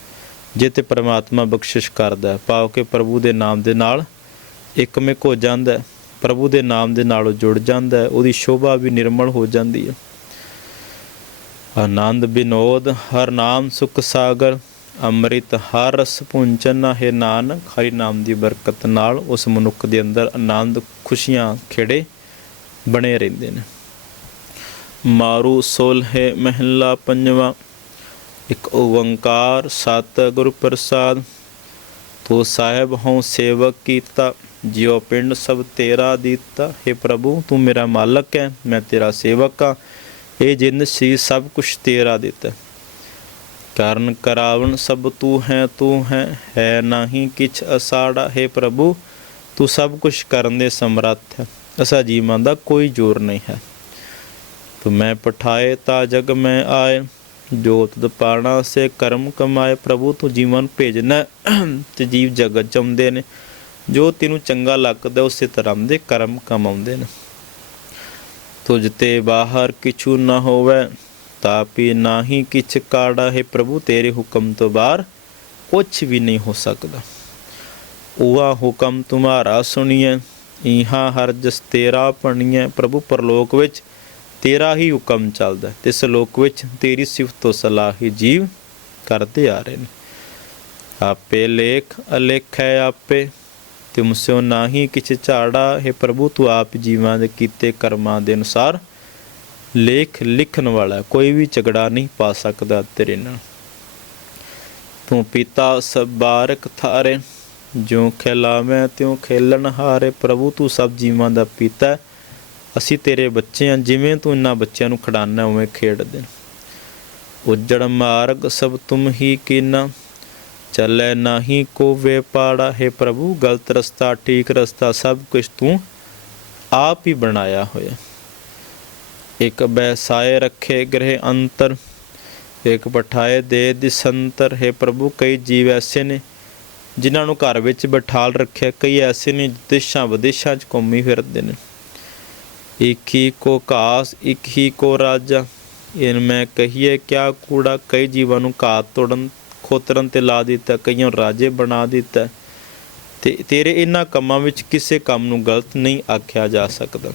S1: ਜੇ ਤੇ ਪ੍ਰਮਾਤਮਾ ਬਖਸ਼ਿਸ਼ ਕਰਦਾ ਹੈ। ਪਾਓ ਕੇ ਪ੍ਰਭੂ ਦੇ ਨਾਮ ਦੇ ਨਾਲ ਇੱਕਮਿਕ ਹੋ ਜਾਂਦਾ ਹੈ। ਪ੍ਰਭੂ ਦੇ ਨਾਮ ਦੇ ਨਾਲ ਜੁੜ ਜਾਂਦਾ ਹੈ, ਉਹਦੀ ਸ਼ੋਭਾ ਵੀ ਨਿਰਮਲ ਹੋ ਜਾਂਦੀ ਹੈ। ਆਨੰਦ ਬਿਨੋਦ, ਹਰ ਨਾਮ ਸੁਖ ਸਾਗਰ, ਅੰਮ੍ਰਿਤ ਹਰ ਰਸ ਪੁੰਚਨ ਹੈ ਨਾਨਕ, ਹਰੀ ਨਾਮ ਦੀ ਬਰਕਤ ਨਾਲ ਉਸ ਮਨੁੱਖ ਦੇ ਅੰਦਰ ਆਨੰਦ, ਖੁਸ਼ੀਆਂ, ਖੇੜੇ ਬਣੇ ਰਹਿੰਦੇ ਨੇ। ਮਾਰੂ ਸੋਲ ਹੈ ਮਹਿਲਾ ਪੰਜਵਾ, ਇੱਕ ਓੰਕਾਰ, ਸਤ ਗੁਰ ਪ੍ਰਸਾਦ, ਤੋ ਸਾਹਿਬ ਹਉ ਸੇਵਕ ਕੀਤਾ। ਜਿਉ ਪਿੰਡ ਸਭ ਤੇਰਾ ਦਿੱਤਾ। हे ਪ੍ਰਭੂ, ਤੂੰ ਮੇਰਾ ਮਾਲਕ ਹੈ, ਮੈਂ ਤੇਰਾ ਸੇਵਕ ਹਾਂ। ਇਹ ਜਿੰਨ ਸੀ, ਸਭ ਕੁਝ ਤੇਰਾ ਦਿੱਤਾ। ਕਰਨ ਕਰਾਵਣ ਸਭ ਤੂੰ ਹੈ ਤੂੰ ਹੈ ਹੈ ਨਹੀਂ ਕਿਛ ਅਸਾੜਾ। ਹੈ ਪ੍ਰਭੂ, ਤੂੰ ਸਭ ਕੁਝ ਕਰਨ ਦੇ ਸਮਰੱਥ ਹੈ। ਅਸਾ ਜੀਵਾਂ ਦਾ ਕੋਈ ਜ਼ੋਰ ਨਹੀਂ ਹੈ। ਤੂੰ ਮੈਂ ਪਠਾਏ, ਤਾ ਜਗ ਮੈਂ ਆਏ। ਜੋਤ ਤਦ ਪਾਣਾ, ਸੇ ਕਰਮ ਕਮਾਏ। ਪ੍ਰਭੂ, ਤੂੰ ਜੀਵਨ ਭੇਜਣਾ ਤੇ ਜੀਵ ਜਗਤ ਜਮਦੇ ਨੇ। ਜੋ ਤੈਨੂੰ ਚੰਗਾ ਲੱਗਦਾ, ਉਸੇ ਤਰ੍ਹਾਂ ਦੇ ਕਰਮ ਕਮਾਉਂਦੇ ਨੇ। ਤੁਝ ਤੇ ਬਾਹਰ ਕਿਛੂ ਨਾ ਹੋਵੇ ਤਾਪੀ ਨਾਹੀ ਕਿਛ ਕਾੜਾ ਹੈ ਪ੍ਰਭੂ, ਤੇਰੇ ਹੁਕਮ ਤੋਂ ਬਾਹਰ ਕੁਛ ਵੀ ਨਹੀਂ ਹੋ ਸਕਦਾ। ਉਹਾ ਹੁਕਮ ਤੁਮਾਰਾ ਸੁਣੀਏ ਇਹਾਂ ਹਰ ਜਸ ਤੇਰਾ ਪਣੀਏ ਪ੍ਰਭੂ, ਪਰਲੋਕ ਵਿੱਚ ਤੇਰਾ ਹੀ ਹੁਕਮ ਚੱਲਦਾ ਤੇ ਸਲੋਕ ਵਿੱਚ ਤੇਰੀ ਸਿਫਤ ਤੋਂ ਸਲਾਹੀ ਜੀਵ ਕਰਦੇ ਆ ਰਹੇ ਨੇ। ਆਪੇ ਲੇਖ ਅਲੇਖ ਹੈ ਆਪੇ ਤੁਮਸਿਓ ਨਾਹੀ ਕਿਛ ਝਾੜਾ, ਹੈ ਪ੍ਰਭੂ, ਤੂੰ ਆਪ ਜੀਵਾਂ ਦੇ ਕੀਤੇ ਕਰਮਾਂ ਦੇ ਅਨੁਸਾਰ ਲੇਖ ਲਿਖਣ ਵਾਲਾ, ਕੋਈ ਵੀ ਝਗੜਾ ਨਹੀਂ ਪਾ ਸਕਦਾ ਤੇਰੇ ਨਾਲ। ਤੂੰ ਪਿਤਾ ਸਭ ਥਾਰੇ ਜੋ ਖਿਲਾਵੇਂ ਤਿਉ ਖੇਲਣ ਹਾਰੇ। ਪ੍ਰਭੂ, ਤੂੰ ਸਭ ਜੀਵਾਂ ਦਾ ਪਿਤਾ ਅਸੀਂ ਤੇਰੇ ਬੱਚੇ ਹਾਂ, ਜਿਵੇਂ ਤੂੰ ਇਹਨਾਂ ਬੱਚਿਆਂ ਨੂੰ ਖਿਡਾਨਾ ਉਵੇਂ ਖੇਡਦੇ ਨੇ। ਉੱਜੜ ਮਾਰਗ ਸਭ ਤੁਮ ਹੀ ਕੀਨਾ ਚੱਲੇ ਨਾਹੀ ਕੋ ਪਾੜਾ, ਹੈ ਪ੍ਰਭੂ, ਗਲਤ ਰਸਤਾ, ਠੀਕ ਰਸਤਾ, ਸਭ ਕੁਝ ਤੂੰ ਆਪ ਹੀ ਬਣਾਇਆ ਹੋਇਆ। ਇੱਕ ਬੈਸਾਏ ਰੱਖੇ ਗ੍ਰਹਿ ਅੰਤਰ, ਇੱਕ ਪਠਾਏ ਦੇ ਦਿਸੰਤਰ, ਹੈ ਪ੍ਰਭੂ, ਕਈ ਜੀਵ ਐਸੇ ਨੇ ਜਿਨ੍ਹਾਂ ਨੂੰ ਘਰ ਵਿੱਚ ਬਿਠਾਲ ਰੱਖਿਆ, ਕਈ ਐਸੇ ਨੇ ਦੇਸ਼ਾਂ ਵਿਦੇਸ਼ਾਂ 'ਚ ਘੁੰਮੀ ਫਿਰਦੇ ਨੇ। ਇੱਕ ਹੀ ਕੋ ਘਾਸ, ਇੱਕ ਹੀ ਕੋ ਰਾਜਾ, ਇਨ ਮੈਂ ਕਹੀਏ ਕਿਆ ਕੂੜਾ, ਕਈ ਜੀਵਾਂ ਨੂੰ ਘਾਤ ਤੋੜਨ ਖੋਤਰਨ ਤੇ ਲਾ ਦਿੱਤਾ ਕਈਆਂ ਰਾਜੇ ਬਣਾ ਦਿੱਤਾ। ਤੇ ਤੇਰੇ ਇਹਨਾਂ ਕੰਮਾਂ ਵਿੱਚ ਕਿਸੇ ਕੰਮ ਨੂੰ ਗਲਤ ਨਹੀਂ ਆਖਿਆ ਜਾ ਸਕਦਾ।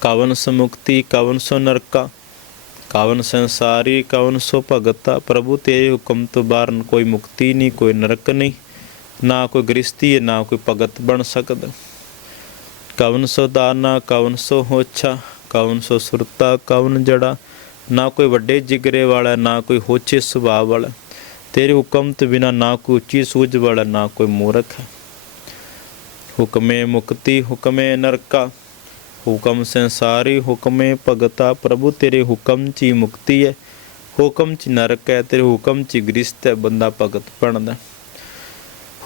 S1: ਕਵਨ ਸਮੁਕਤੀ, ਕਵਨ ਸੋ ਨਰਕਾ, ਕਵਨ ਸੰਸਾਰੀ, ਕਵਨ ਸੋ ਭਗਤਾ। ਪ੍ਰਭੂ, ਤੇਰੇ ਹੁਕਮ ਤੋਂ ਬਾਹਰ ਕੋਈ ਮੁਕਤੀ ਨਹੀਂ, ਕੋਈ ਨਰਕ ਨਹੀਂ। ਨਾ ਕੋਈ ਗ੍ਰਸਤੀ ਹੈ ਨਾ ਕੋਈ ਭਗਤ ਬਣ ਸਕਦਾ। ਕਵਨ ਸੋ ਦਾਨਾ, ਕਵਨ ਸੋ ਹੋਛਾ, ਕਵਨ ਸੋ ਸੁਰਤਾ, ਕਵਨ ਜੜਾ। ਨਾ ਕੋਈ ਵੱਡੇ ਜਿਗਰੇ ਵਾਲਾ ਨਾ ਕੋਈ ਹੋਛੇ ਸੁਭਾਅ ਵਾਲਾ। ਤੇਰੇ ਹੁਕਮ ਤੋਂ ਬਿਨਾ ਨਾ ਕੋਈ ਉੱਚੀ ਸੂਝ ਵਾਲਾ ਨਾ ਕੋਈ ਮੂਰਖ। ਹੈ ਹੁਕਮੇ ਮੁਕਤੀ ਹੁਕਮੇ ਨਰਕਾ। ਹੁਕਮ ਸੰਸਾਰੀ ਹੁਕਮੇ ਭਗਤਾ। ਪ੍ਰਭੂ ਤੇਰੇ ਹੁਕਮ 'ਚ ਹੀ ਮੁਕਤੀ ਹੈ। ਹੁਕਮ 'ਚ ਨਰਕ ਹੈ ਤੇਰੇ ਹੁਕਮ 'ਚ ਗ੍ਰਿਸ਼ਤ ਹੈ। ਬੰਦਾ ਭਗਤ ਬਣਦਾ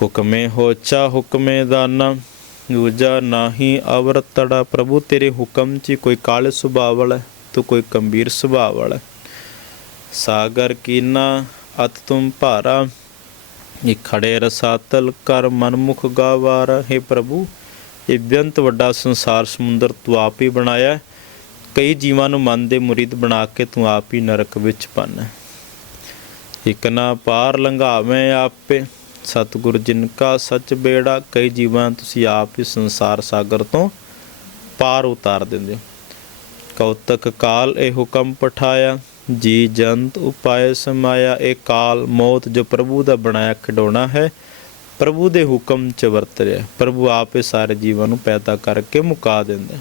S1: ਹੁਕਮੇ ਹੋਚਾ ਹੁਕਮੇ ਦਾਨਾ। ਦੂਜਾ ਨਾਹੀ ਅਵਰਤੜਾ ਪ੍ਰਭੂ ਤੇਰੇ ਹੁਕਮ 'ਚ ਕੋਈ ਕਾਲੇ ਸੁਭਾਅ ਵਾਲਾ ਹੈ, ਤੂੰ ਕੋਈ ਗੰਭੀਰ ਸੁਭਾਅ ਵਾਲਾ ਸਾਗਰ ਕੀਨਾ, ਅਤ ਤੁਮ ਭਾਰਾ। ਇਹ ਖੜੇ ਰਸਾਤਲ ਕਰ ਮਨਮੁਖ ਗਾਵਾਰਾ। ਹੈ ਪ੍ਰਭੂ, ਇਹ ਬੇਅੰਤ ਵੱਡਾ ਸੰਸਾਰ ਸਮੁੰਦਰ ਤੂੰ ਆਪ ਹੀ ਬਣਾਇਆ ਕਈ ਜੀਵਾਂ ਨੂੰ ਮਨ ਦੇ ਮੁਰੀਦ ਬਣਾ ਕੇ ਤੂੰ ਆਪ ਹੀ ਨਰਕ ਵਿੱਚ ਪਾਨਾ ਇਕ ਨਾ ਪਾਰ ਲੰਘਾਵੇਂ ਆਪੇ। ਸਤਿਗੁਰ ਜਿਨ ਕਾ ਸੱਚ ਬੇੜਾ, ਕਈ ਜੀਵਾਂ ਤੁਸੀਂ ਆਪ ਹੀ ਸੰਸਾਰ ਸਾਗਰ ਤੋਂ ਪਾਰ ਉਤਾਰ ਦਿੰਦੇ ਹੋ। ਕੌਤਕ ਕਾਲ ਇਹ ਹੁਕਮ ਪਠਾਇਆ, ਜੀ ਜੰਤ ਉਪਾਏ ਸਮਾਇਆ, ਇਹ ਕਾਲ ਮੌਤ ਜੋ ਪ੍ਰਭੂ ਦਾ ਬਣਾਇਆ ਖਿਡੌਣਾ ਹੈ, ਪ੍ਰਭੂ ਦੇ ਹੁਕਮ ਚ ਵਰਤ ਰਿਹਾ। ਪ੍ਰਭੂ ਆਪੇ ਸਾਰੇ ਜੀਵਾਂ ਨੂੰ ਪੈਦਾ ਕਰਕੇ ਮੁਕਾ ਦਿੰਦਾ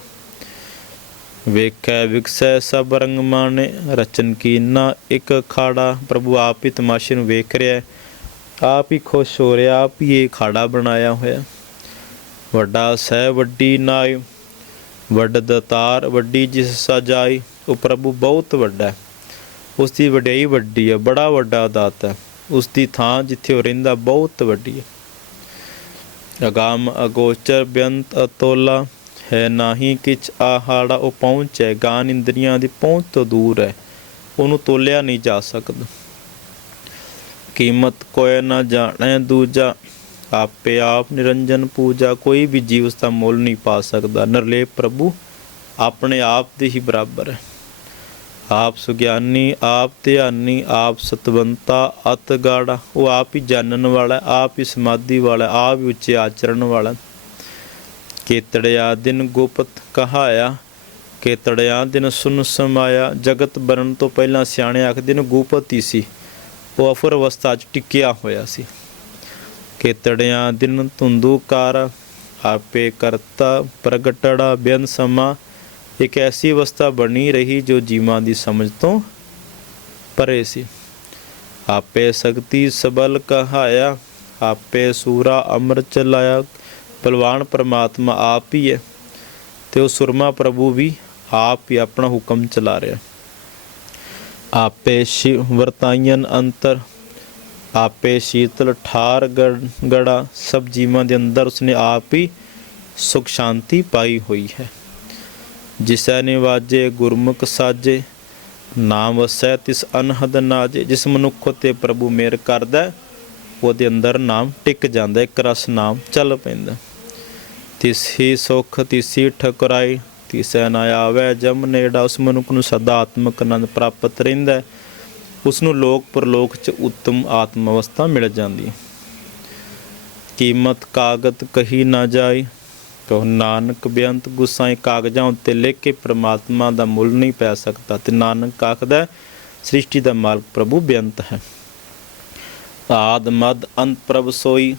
S1: ਵੇਖੈ, ਵਿਕਸੈ, ਸਭ ਰੰਗ ਮਾਣੇ, ਰਚਨ ਕੀਨਾ, ਇੱਕ ਖਾੜਾ ਪ੍ਰਭੂ ਆਪ ਹੀ ਤਮਾਸ਼ੇ ਨੂੰ ਵੇਖ ਰਿਹਾ ਆਪ ਹੀ ਖੁਸ਼ ਹੋ ਰਿਹਾ, ਆਪ ਹੀ ਇਹ ਖਾੜਾ ਬਣਾਇਆ ਹੋਇਆ। ਵੱਡਾ ਸਹਿ, ਵੱਡੀ ਨਾਇ ਵੱਡ ਦਤਾਰ ਵੱਡੀ ਜਿਸ ਸਜਾਈ, ਉਹ ਪ੍ਰਭੂ ਬਹੁਤ ਵੱਡਾ ਹੈ। ਉਸ ਦੀ ਵਡਿਆਈ ਵੱਡੀ ਹੈ, ਬੜਾ ਵੱਡਾ ਦਾਤ ਹੈ। ਉਸ ਦੀ ਥਾਂ ਜਿੱਥੇ ਉਹ ਰਹਿੰਦਾ, ਬਹੁਤ ਵੱਡੀ ਹੈ। ਅਗਾਮ ਅਗੋਚਰ ਬੇਅੰਤ ਅਤੋਲਾ ਹੈ, ਨਾਹੀ ਕਿਛ ਆਹਾੜਾ ਉਹ ਪਹੁੰਚ ਹੈ। ਗਾਨ ਇੰਦਰੀਆਂ ਦੀ ਪਹੁੰਚ ਤੋਂ ਦੂਰ ਹੈ, ਉਹਨੂੰ ਤੋਲਿਆ ਨਹੀਂ ਜਾ ਸਕਦਾ। ਕੀਮਤ ਕੋਈ ਨਾ ਜਾਣੈ ਦੂਜਾ ਆਪੇ ਆਪ ਨਿਰੰਜਨ ਪੂਜਾ ਕੋਈ ਵੀ ਜੀਵ ਉਸ ਦਾ ਮੁੱਲ ਨਹੀਂ ਪਾ ਸਕਦਾ। ਨਿਰਲੇਪ ਪ੍ਰਭੂ, ਆਪਣੇ ਆਪ ਦੇ ਹੀ ਬਰਾਬਰ ਹੈ। ਆਪ ਸੁਗਿਆਨੀ, ਆਪ ਧਿਆਨੀ, ਆਪ ਸਤਵੰਤਾ, ਅਤ ਉਹ ਆਪ ਹੀ ਜਾਣਨ ਵਾਲਾ ਆਪ ਹੀ ਸਮਾਧੀ ਵਾਲਾ ਆਪ ਹੀ ਉੱਚੇ ਆਚਰਣ ਵਾਲਾ ਕੇਤੜਿਆ ਦਿਨ ਗੁਪਤ ਕਹਾਇਆ, ਕੇਤੜਿਆ ਦਿਨ ਸੁਨ ਸਮਾਇਆ, ਜਗਤ ਬਰਨ ਤੋਂ ਪਹਿਲਾਂ ਸਿਆਣੇ ਆਖਦੇ ਨੇ ਗੁਪਤ ਹੀ ਸੀ। ਉਹ ਅਫਰ ਅਵਸਥਾ 'ਚ ਟਿਕਿਆ ਹੋਇਆ ਸੀ। ਕੇਤੜਿਆ ਦਿਨ ਧੁੰਦੂਕਾਰ ਆਪੇ ਕਰਤਾ ਪ੍ਰਗਟੜਾ ਬੇਨ ਸਮਾ। ਇੱਕ ਐਸੀ ਅਵਸਥਾ ਬਣੀ ਰਹੀ ਜੋ ਜੀਵਾਂ ਦੀ ਸਮਝ ਤੋਂ ਪਰੇ ਸੀ। ਆਪੇ ਸ਼ਕਤੀ ਸਬਲ ਕਹਾਇਆ, ਆਪੇ ਸੂਰਾ ਅਮਰ ਚਲਾਇਆ। ਬਲਵਾਨ ਪਰਮਾਤਮਾ ਆਪ ਹੀ ਹੈ ਤੇ ਉਹ ਸੁਰਮਾ ਪ੍ਰਭੂ ਵੀ ਆਪ ਹੀ ਆਪਣਾ ਹੁਕਮ ਚਲਾ ਰਿਹਾ। ਆਪੇ ਸ਼ਿਵ ਵਰਤਾਈਨ ਅੰਤਰ ਆਪੇ ਸ਼ੀਤਲ ਠਾਰ ਗੜ- ਗੜਾ ਸਭ ਜੀਵਾਂ ਦੇ ਅੰਦਰ ਉਸਨੇ ਆਪ ਹੀ ਸੁਖ ਸ਼ਾਂਤੀ ਪਾਈ ਹੋਈ ਹੈ। ਜਿਸੈ ਨਿਵਾਜੇ ਗੁਰਮੁਖ ਸਾਜੇ ਨਾਮ ਵਸੈ ਤਿਸ ਅਨਹਦ ਨਾਜੇ। ਜਿਸ ਮਨੁੱਖ ਤੇ ਪ੍ਰਭੂ ਮੇਰ ਕਰਦਾ ਉਹਦੇ ਅੰਦਰ ਨਾਮ ਟਿਕ ਜਾਂਦਾ ਹੈ, ਇੱਕ ਰਸ ਨਾਮ ਚੱਲ ਪੈਂਦਾ। ਤਿਸ ਹੀ ਸੁਖ ਤਿਸੀ ਠਕਰਾਈ ਤਿਸੈ ਨਾ ਆਵੈ ਜਮ ਨੇੜਾ ਉਸ ਮਨੁੱਖ ਨੂੰ ਸਦਾ ਆਤਮਕ ਆਨੰਦ ਪ੍ਰਾਪਤ ਰਹਿੰਦਾ ਉਸ ਨੂੰ ਲੋਕ ਪਰਲੋਕ ਚ ਉੱਤਮ ਆਤਮ ਅਵਸਥਾ ਮਿਲ ਜਾਂਦੀ ਕੀਮਤ ਕਾਗਤ ਕਹੀ ਨਾ ਜਾਏ ਕਹੋ ਨਾਨਕ ਬੇਅੰਤ ਗੁਸਾਈ ਕਾਗਜ਼ਾਂ ਉੱਤੇ ਲਿਖ ਕੇ ਪ੍ਰਮਾਤਮਾ ਦਾ ਮੁੱਲ ਨਹੀਂ ਪੈ ਸਕਦਾ, ਤੇ ਨਾਨਕ ਆਖਦਾ ਸ੍ਰਿਸ਼ਟੀ ਦਾ ਮਾਲਕ ਪ੍ਰਭੂ ਬੇਅੰਤ ਹੈ। ਆਦ ਮਦ ਅੰਤ ਪ੍ਰਭ ਸੋਈ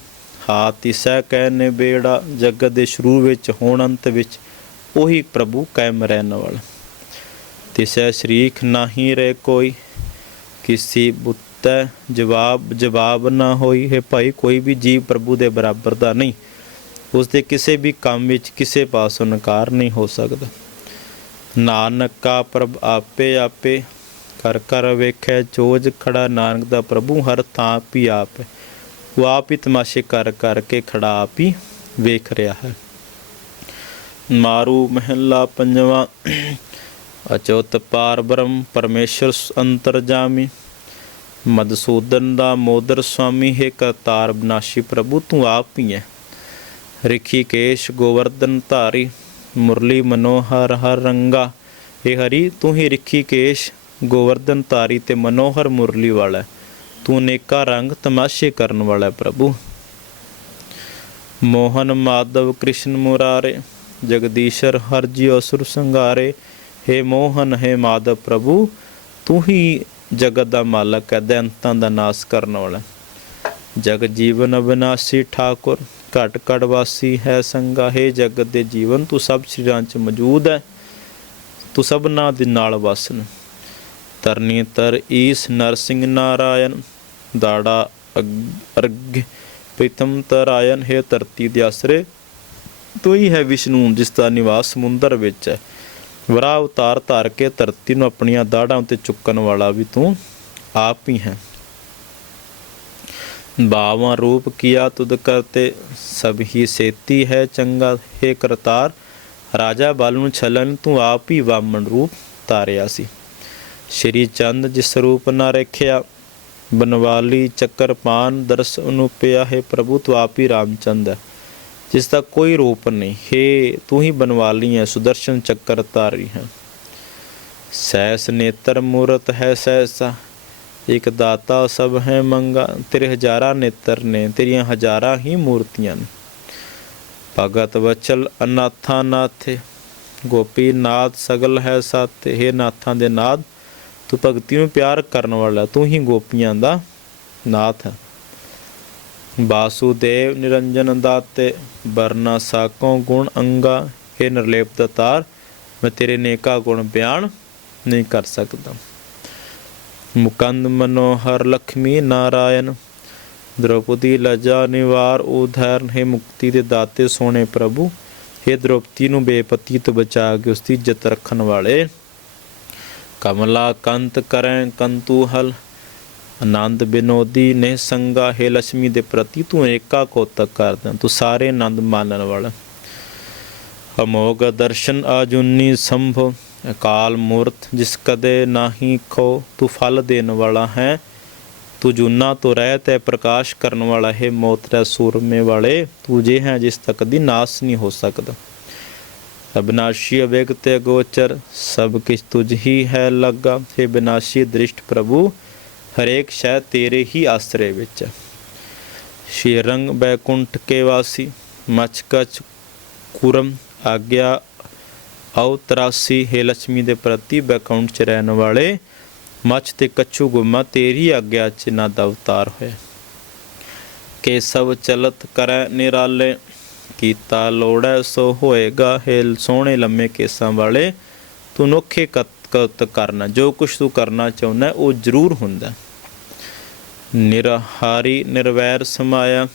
S1: ਹਾਤੀ ਸਹਿ ਕਹਿ ਨੇ ਬੇੜਾ ਜਗਤ ਦੇ ਸ਼ੁਰੂ ਵਿੱਚ ਹੋਣ ਅੰਤ ਵਿੱਚ ਉਹੀ ਪ੍ਰਭੂ ਕਾਇਮ ਰਹਿਣ ਵਾਲਾ। ਤਿਸੈ ਸ਼ਰੀਕ ਨਾਹੀ ਰਹਿ ਕੋਈ ਕਿਸੀ ਬੁੱਤੈ? ਜਵਾਬ ਜਵਾਬ ਨਾ ਹੋਈ, ਹੈ ਭਾਈ, ਕੋਈ ਵੀ ਜੀਵ ਪ੍ਰਭੂ ਦੇ ਬਰਾਬਰ ਦਾ ਨਹੀਂ। ਉਸ ਦੇ ਕਿਸੇ ਵੀ ਕੰਮ ਵਿੱਚ ਕਿਸੇ ਪਾਸੋਂ ਨਕਾਰ ਨਹੀਂ ਹੋ ਸਕਦਾ। ਨਾਨਕ ਕਾ ਪ੍ਰਭ ਆਪੇ ਆਪੇ ਕਰ ਕਰ ਵੇਖੈ ਜੋਜ ਖੜਾ ਨਾਨਕ ਦਾ ਪ੍ਰਭੂ, ਹਰ ਥਾਂ ਵੀ ਆਪ। ਹੈ ਉਹ ਆਪ ਹੀ ਤਮਾਸ਼ੇ ਕਰ ਕਰ ਖੜਾ ਆਪ ਹੀ ਵੇਖ ਰਿਹਾ ਹੈ। ਮਾਰੂ ਮਹਿਲਾ ਪੰਜਵਾਂ ਅਚੋਤ ਪਾਰ ਬ੍ਰਹਮ ਪਰਮੇਸ਼ਰ ਅੰਤਰਜਾਮੀ ਮਦਸੂਦਨ ਦਾ ਮੋਦਰ ਸੁਆਮੀ, ਹੈ ਕਰਤਾਰ ਬਨਾਸ਼ੀ ਪ੍ਰਭੂ, ਤੂੰ ਆਪ ਹੀ ਹੈ। ਰਿਖੀਕੇਸ਼ ਗੋਵਰਧਨ ਧਾਰੀ, ਮੁਰਲੀ ਮਨੋਹਰ ਹਰ ਰੰਗਾ। ਇਹ ਹਰੀ, ਤੂੰ ਹੀ ਰਿਖੀਕੇਸ਼ ਗੋਵਰਧਨ ਧਾਰੀ ਤੇ ਮਨੋਹਰ ਮੁਰਲੀ ਵਾਲਾ ਤੂੰ ਨੇਕਾ ਰੰਗ ਤਮਾਸ਼ੇ ਕਰਨ ਵਾਲਾ ਪ੍ਰਭੂ। ਮੋਹਨ ਮਾਧਵ ਕ੍ਰਿਸ਼ਨ ਮੁਰਾਰੇ, ਜਗਦੀਸ਼ਰ ਹਰਜੀ ਅਸੁਰ ਸੰਘਾਰੇ। हे ਮੋਹਨ, ਹੈ ਮਾਧਵ ਪ੍ਰਭੂ, ਤੂੰ ਹੀ ਜਗਤ ਦਾ ਮਾਲਕ ਹੈ, ਦੈਂਤਾਂ ਦਾ ਨਾਸ ਕਰਨ ਵਾਲਾ ਜਗ ਜੀਵਨ ਅਬਿਨਾਸੀ ਠਾਕੁਰ, ਘਟ ਘਟ ਵਾਸੀ ਹੈ ਸੰਗਾ। ਹੈ ਜਗਤ ਦੇ ਜੀਵਨ, ਤੂੰ ਸਭ ਸ੍ਰੀਰਾਂ ਚ ਮੌਜੂਦ ਹੈ, ਤੂੰ ਸਭਨਾ ਦੇ ਨਾਲ ਵਸਨ। ਤਰਨੀ ਤਰ ਈਸ ਨਰਸਿੰਘ ਨਾਰਾਇਣ, ਦਾੜਾ ਅਗ- ਅਰਗ ਪ੍ਰੀਤਮ ਤਰਾਇਣ, ਹੈ ਧਰਤੀ ਦੇ ਆਸਰੇ, ਤੂੰ ਹੀ ਹੈ ਵਿਸ਼ਨੂੰ ਜਿਸ ਦਾ ਨਿਵਾਸ ਸਮੁੰਦਰ ਵਿੱਚ ਹੈ। ਵਰਾ ਉਤਾਰ ਧਾਰ ਕੇ ਧਰਤੀ ਨੂੰ ਆਪਣੀਆਂ ਦਾੜਾਂ ਉੱਤੇ ਚੁੱਕਣ ਵਾਲਾ ਵੀ ਤੂੰ ਆਪ ਹੀ ਹੈ। ਬਾਵਾਂ ਰੂਪ ਕੀਆ ਤੁਧ ਕਰਤੇ ਸਭ ਹੀ ਸੇਤੀ ਹੈ ਚੰਗਾ। ਹੈ ਕਰਤਾਰ, ਰਾਜਾ ਬਲ ਨੂੰ ਛਲਨ ਤੂੰ ਆਪ ਹੀ ਵਾਮਨ ਰੂਪ ਧਾਰਿਆ ਸੀ। ਸ਼੍ਰੀ ਚੰਦ ਜਿਸ ਰੂਪ ਨਾ ਰਖਿਆ, ਬਨਵਾਲੀ ਚੱਕਰਪਾਨ ਦਰਸ ਅਨੁਪਿਆ। ਹੈ ਪ੍ਰਭੂ, ਤੂੰ ਆਪ ਹੀ ਰਾਮਚੰਦ ਹੈ। ਜਿਸ ਦਾ ਕੋਈ ਰੂਪ ਨਹੀਂ। ਹੈ, ਤੂੰ ਹੀ ਬਨਵਾਲੀ ਹੈ ਸੁਦਰਸ਼ਨ ਚੱਕਰ ਧਾਰੀ ਹੈ ਸੈਸ ਨੇਤਰ ਮੂਰਤ ਹੈ ਸੈਸਾ ਇੱਕ ਦਾਤਾ ਸਭ ਹੈ ਮੰਗਾ, ਤੇਰੇ ਹਜ਼ਾਰਾਂ ਨੇਤਰ ਨੇ, ਤੇਰੀਆਂ ਹਜ਼ਾਰਾਂ ਹੀ ਮੂਰਤੀਆਂ ਨੇ। ਭਗਤ ਵਚਲ ਅਨਾਥਾ ਨਾਥੇ, ਗੋਪੀ ਨਾਥ ਸਗਲ ਹੈ ਸਾਤੇ ਹੈ ਨਾਥਾਂ ਦੇ ਨਾਥ ਤੂੰ ਭਗਤੀ ਨੂੰ ਪਿਆਰ ਕਰਨ ਵਾਲਾ, ਤੂੰ ਹੀ ਗੋਪੀਆਂ ਦਾ ਨਾਥ ਹੈ। ਵਾਸੂਦੇਵ ਨਿਰੰਜਨ ਦਾਤੇ ਵਰਨਾ ਸਾਕੋ ਗੁਣ ਅੰਗਾ ਇਹ ਨਿਰਲੇਪ ਦਾ ਮੈਂ ਤੇਰੇ ਨੇਕਾ ਗੁਣ ਬਿਆਨ ਨਹੀਂ ਕਰ ਸਕਦਾ। ਮੁਕੰਦ ਮਨੋਹਰ ਲਖਮੀ ਨਾਰਾਇਣ, ਦ੍ਰੋਪਦੀ ਲਜਾ ਨਿਵਾਰ ਉਧਾਰਨ ਹੈ ਮੁਕਤੀ ਦੇ ਦਾਤੇ ਸੋਹਣੇ ਪ੍ਰਭੂ हे ਦ੍ਰੋਪਤੀ ਨੂੰ ਬੇਪਤੀ ਤੋਂ ਬਚਾ ਕੇ ਉਸਦੀ ਜਤ ਰੱਖਣ ਵਾਲੇ। ਕਮਲਾ ਕੰਤ ਕਰੈ ਕੰਤੂਹਲ ਆਨੰਦ ਬਿਨੋਦੀ ਨੇ ਸੰਗਾ ਹੈ ਲక్ష్ਮੀ ਦੇ ਪ੍ਰਤੀ ਤੂੰ ਏਕਾ ਕੋਤਕ ਕਰਦਾ ਤੂੰ ਸਾਰੇ ਆਨੰਦ ਮਾਣਨ ਵਾਲਾ। ਅਮੋਗ ਦਰਸ਼ਨ ਆਜੁਨੀ ਸੰਭਵ, ਅਕਾਲ ਮੂਰਤ ਜਿਸ ਕਦੇ ਨਾਹੀ ਖੋ, ਤੂੰ ਫਲ ਦੇਣ ਵਾਲਾ ਹੈ। ਤੂੰ ਜੁਨਾ ਤੋਂ ਰਹਿਤ ਹੈ ਪ੍ਰਕਾਸ਼ ਕਰਨ ਵਾਲਾ ਹੈ, ਮੌਤ ਦਾ ਸੂਰਮੇ ਵਾਲੇ। ਤੂੰ ਜੇ ਹੈ ਜਿਸ ਤੱਕ ਦੀ ਨਾਸ ਨਹੀਂ ਹੋ ਸਕਦਾ। ਅਬਨਾਸ਼ੀ ਅਵੇਗ ਤੇ ਗੋਚਰ ਸਭ ਕਿਛ ਤੁਝ ਹੀ ਹੈ ਲੱਗਾ। ਹੈ ਬਿਨਾਸ਼ੀ ਦ੍ਰਿਸ਼ਟ ਪ੍ਰਭੂ ਹਰੇਕ ਸ਼ੈ ਤੇਰੇ ਹੀ ਆਸਰੇ ਵਿੱਚ ਹੈ। ਸ਼੍ਰੀ ਰੰਗ ਬੈਕੁੰਠ ਕੇ ਵਾਸੀ ਮਚ ਕਚ ਕੁਰਮ ਆਗਿਆ ਆਉ ਤਰਾਸੀ ਹੈ ਲక్ష్ਮੀ ਦੇ ਪ੍ਰਤੀ ਬੈਕੁੰਠ ਚ ਰਹਿਣ ਵਾਲੇ, ਮੱਛ ਤੇ ਕੱਛੂ ਗੁਮਾ ਤੇਰੀ ਆਗਿਆ ਚ ਨਾ ਦਾ ਅਵਤਾਰ ਹੋਇਆ ਕੇਸਵ ਚਲਤ ਕਰੈ ਨਿਰਾਲੇ, ਕੀਤਾ ਲੋੜੈ ਸੋ ਹੋਏਗਾ ਹੇਲ ਸੋਹਣੇ ਲੰਮੇ ਕੇਸਾਂ ਵਾਲੇ, ਤੂੰ ਨੋਖੇ ਕਤ ਕਰਨਾ, ਜੋ ਕੁਛ ਤੂੰ ਕਰਨਾ ਚਾਹੁੰਦਾ ਉਹ ਜ਼ਰੂਰ ਹੁੰਦਾ ਨਿਰਹਾਰੀ ਨਿਰਵੈਰ ਸਮਾਇਆ,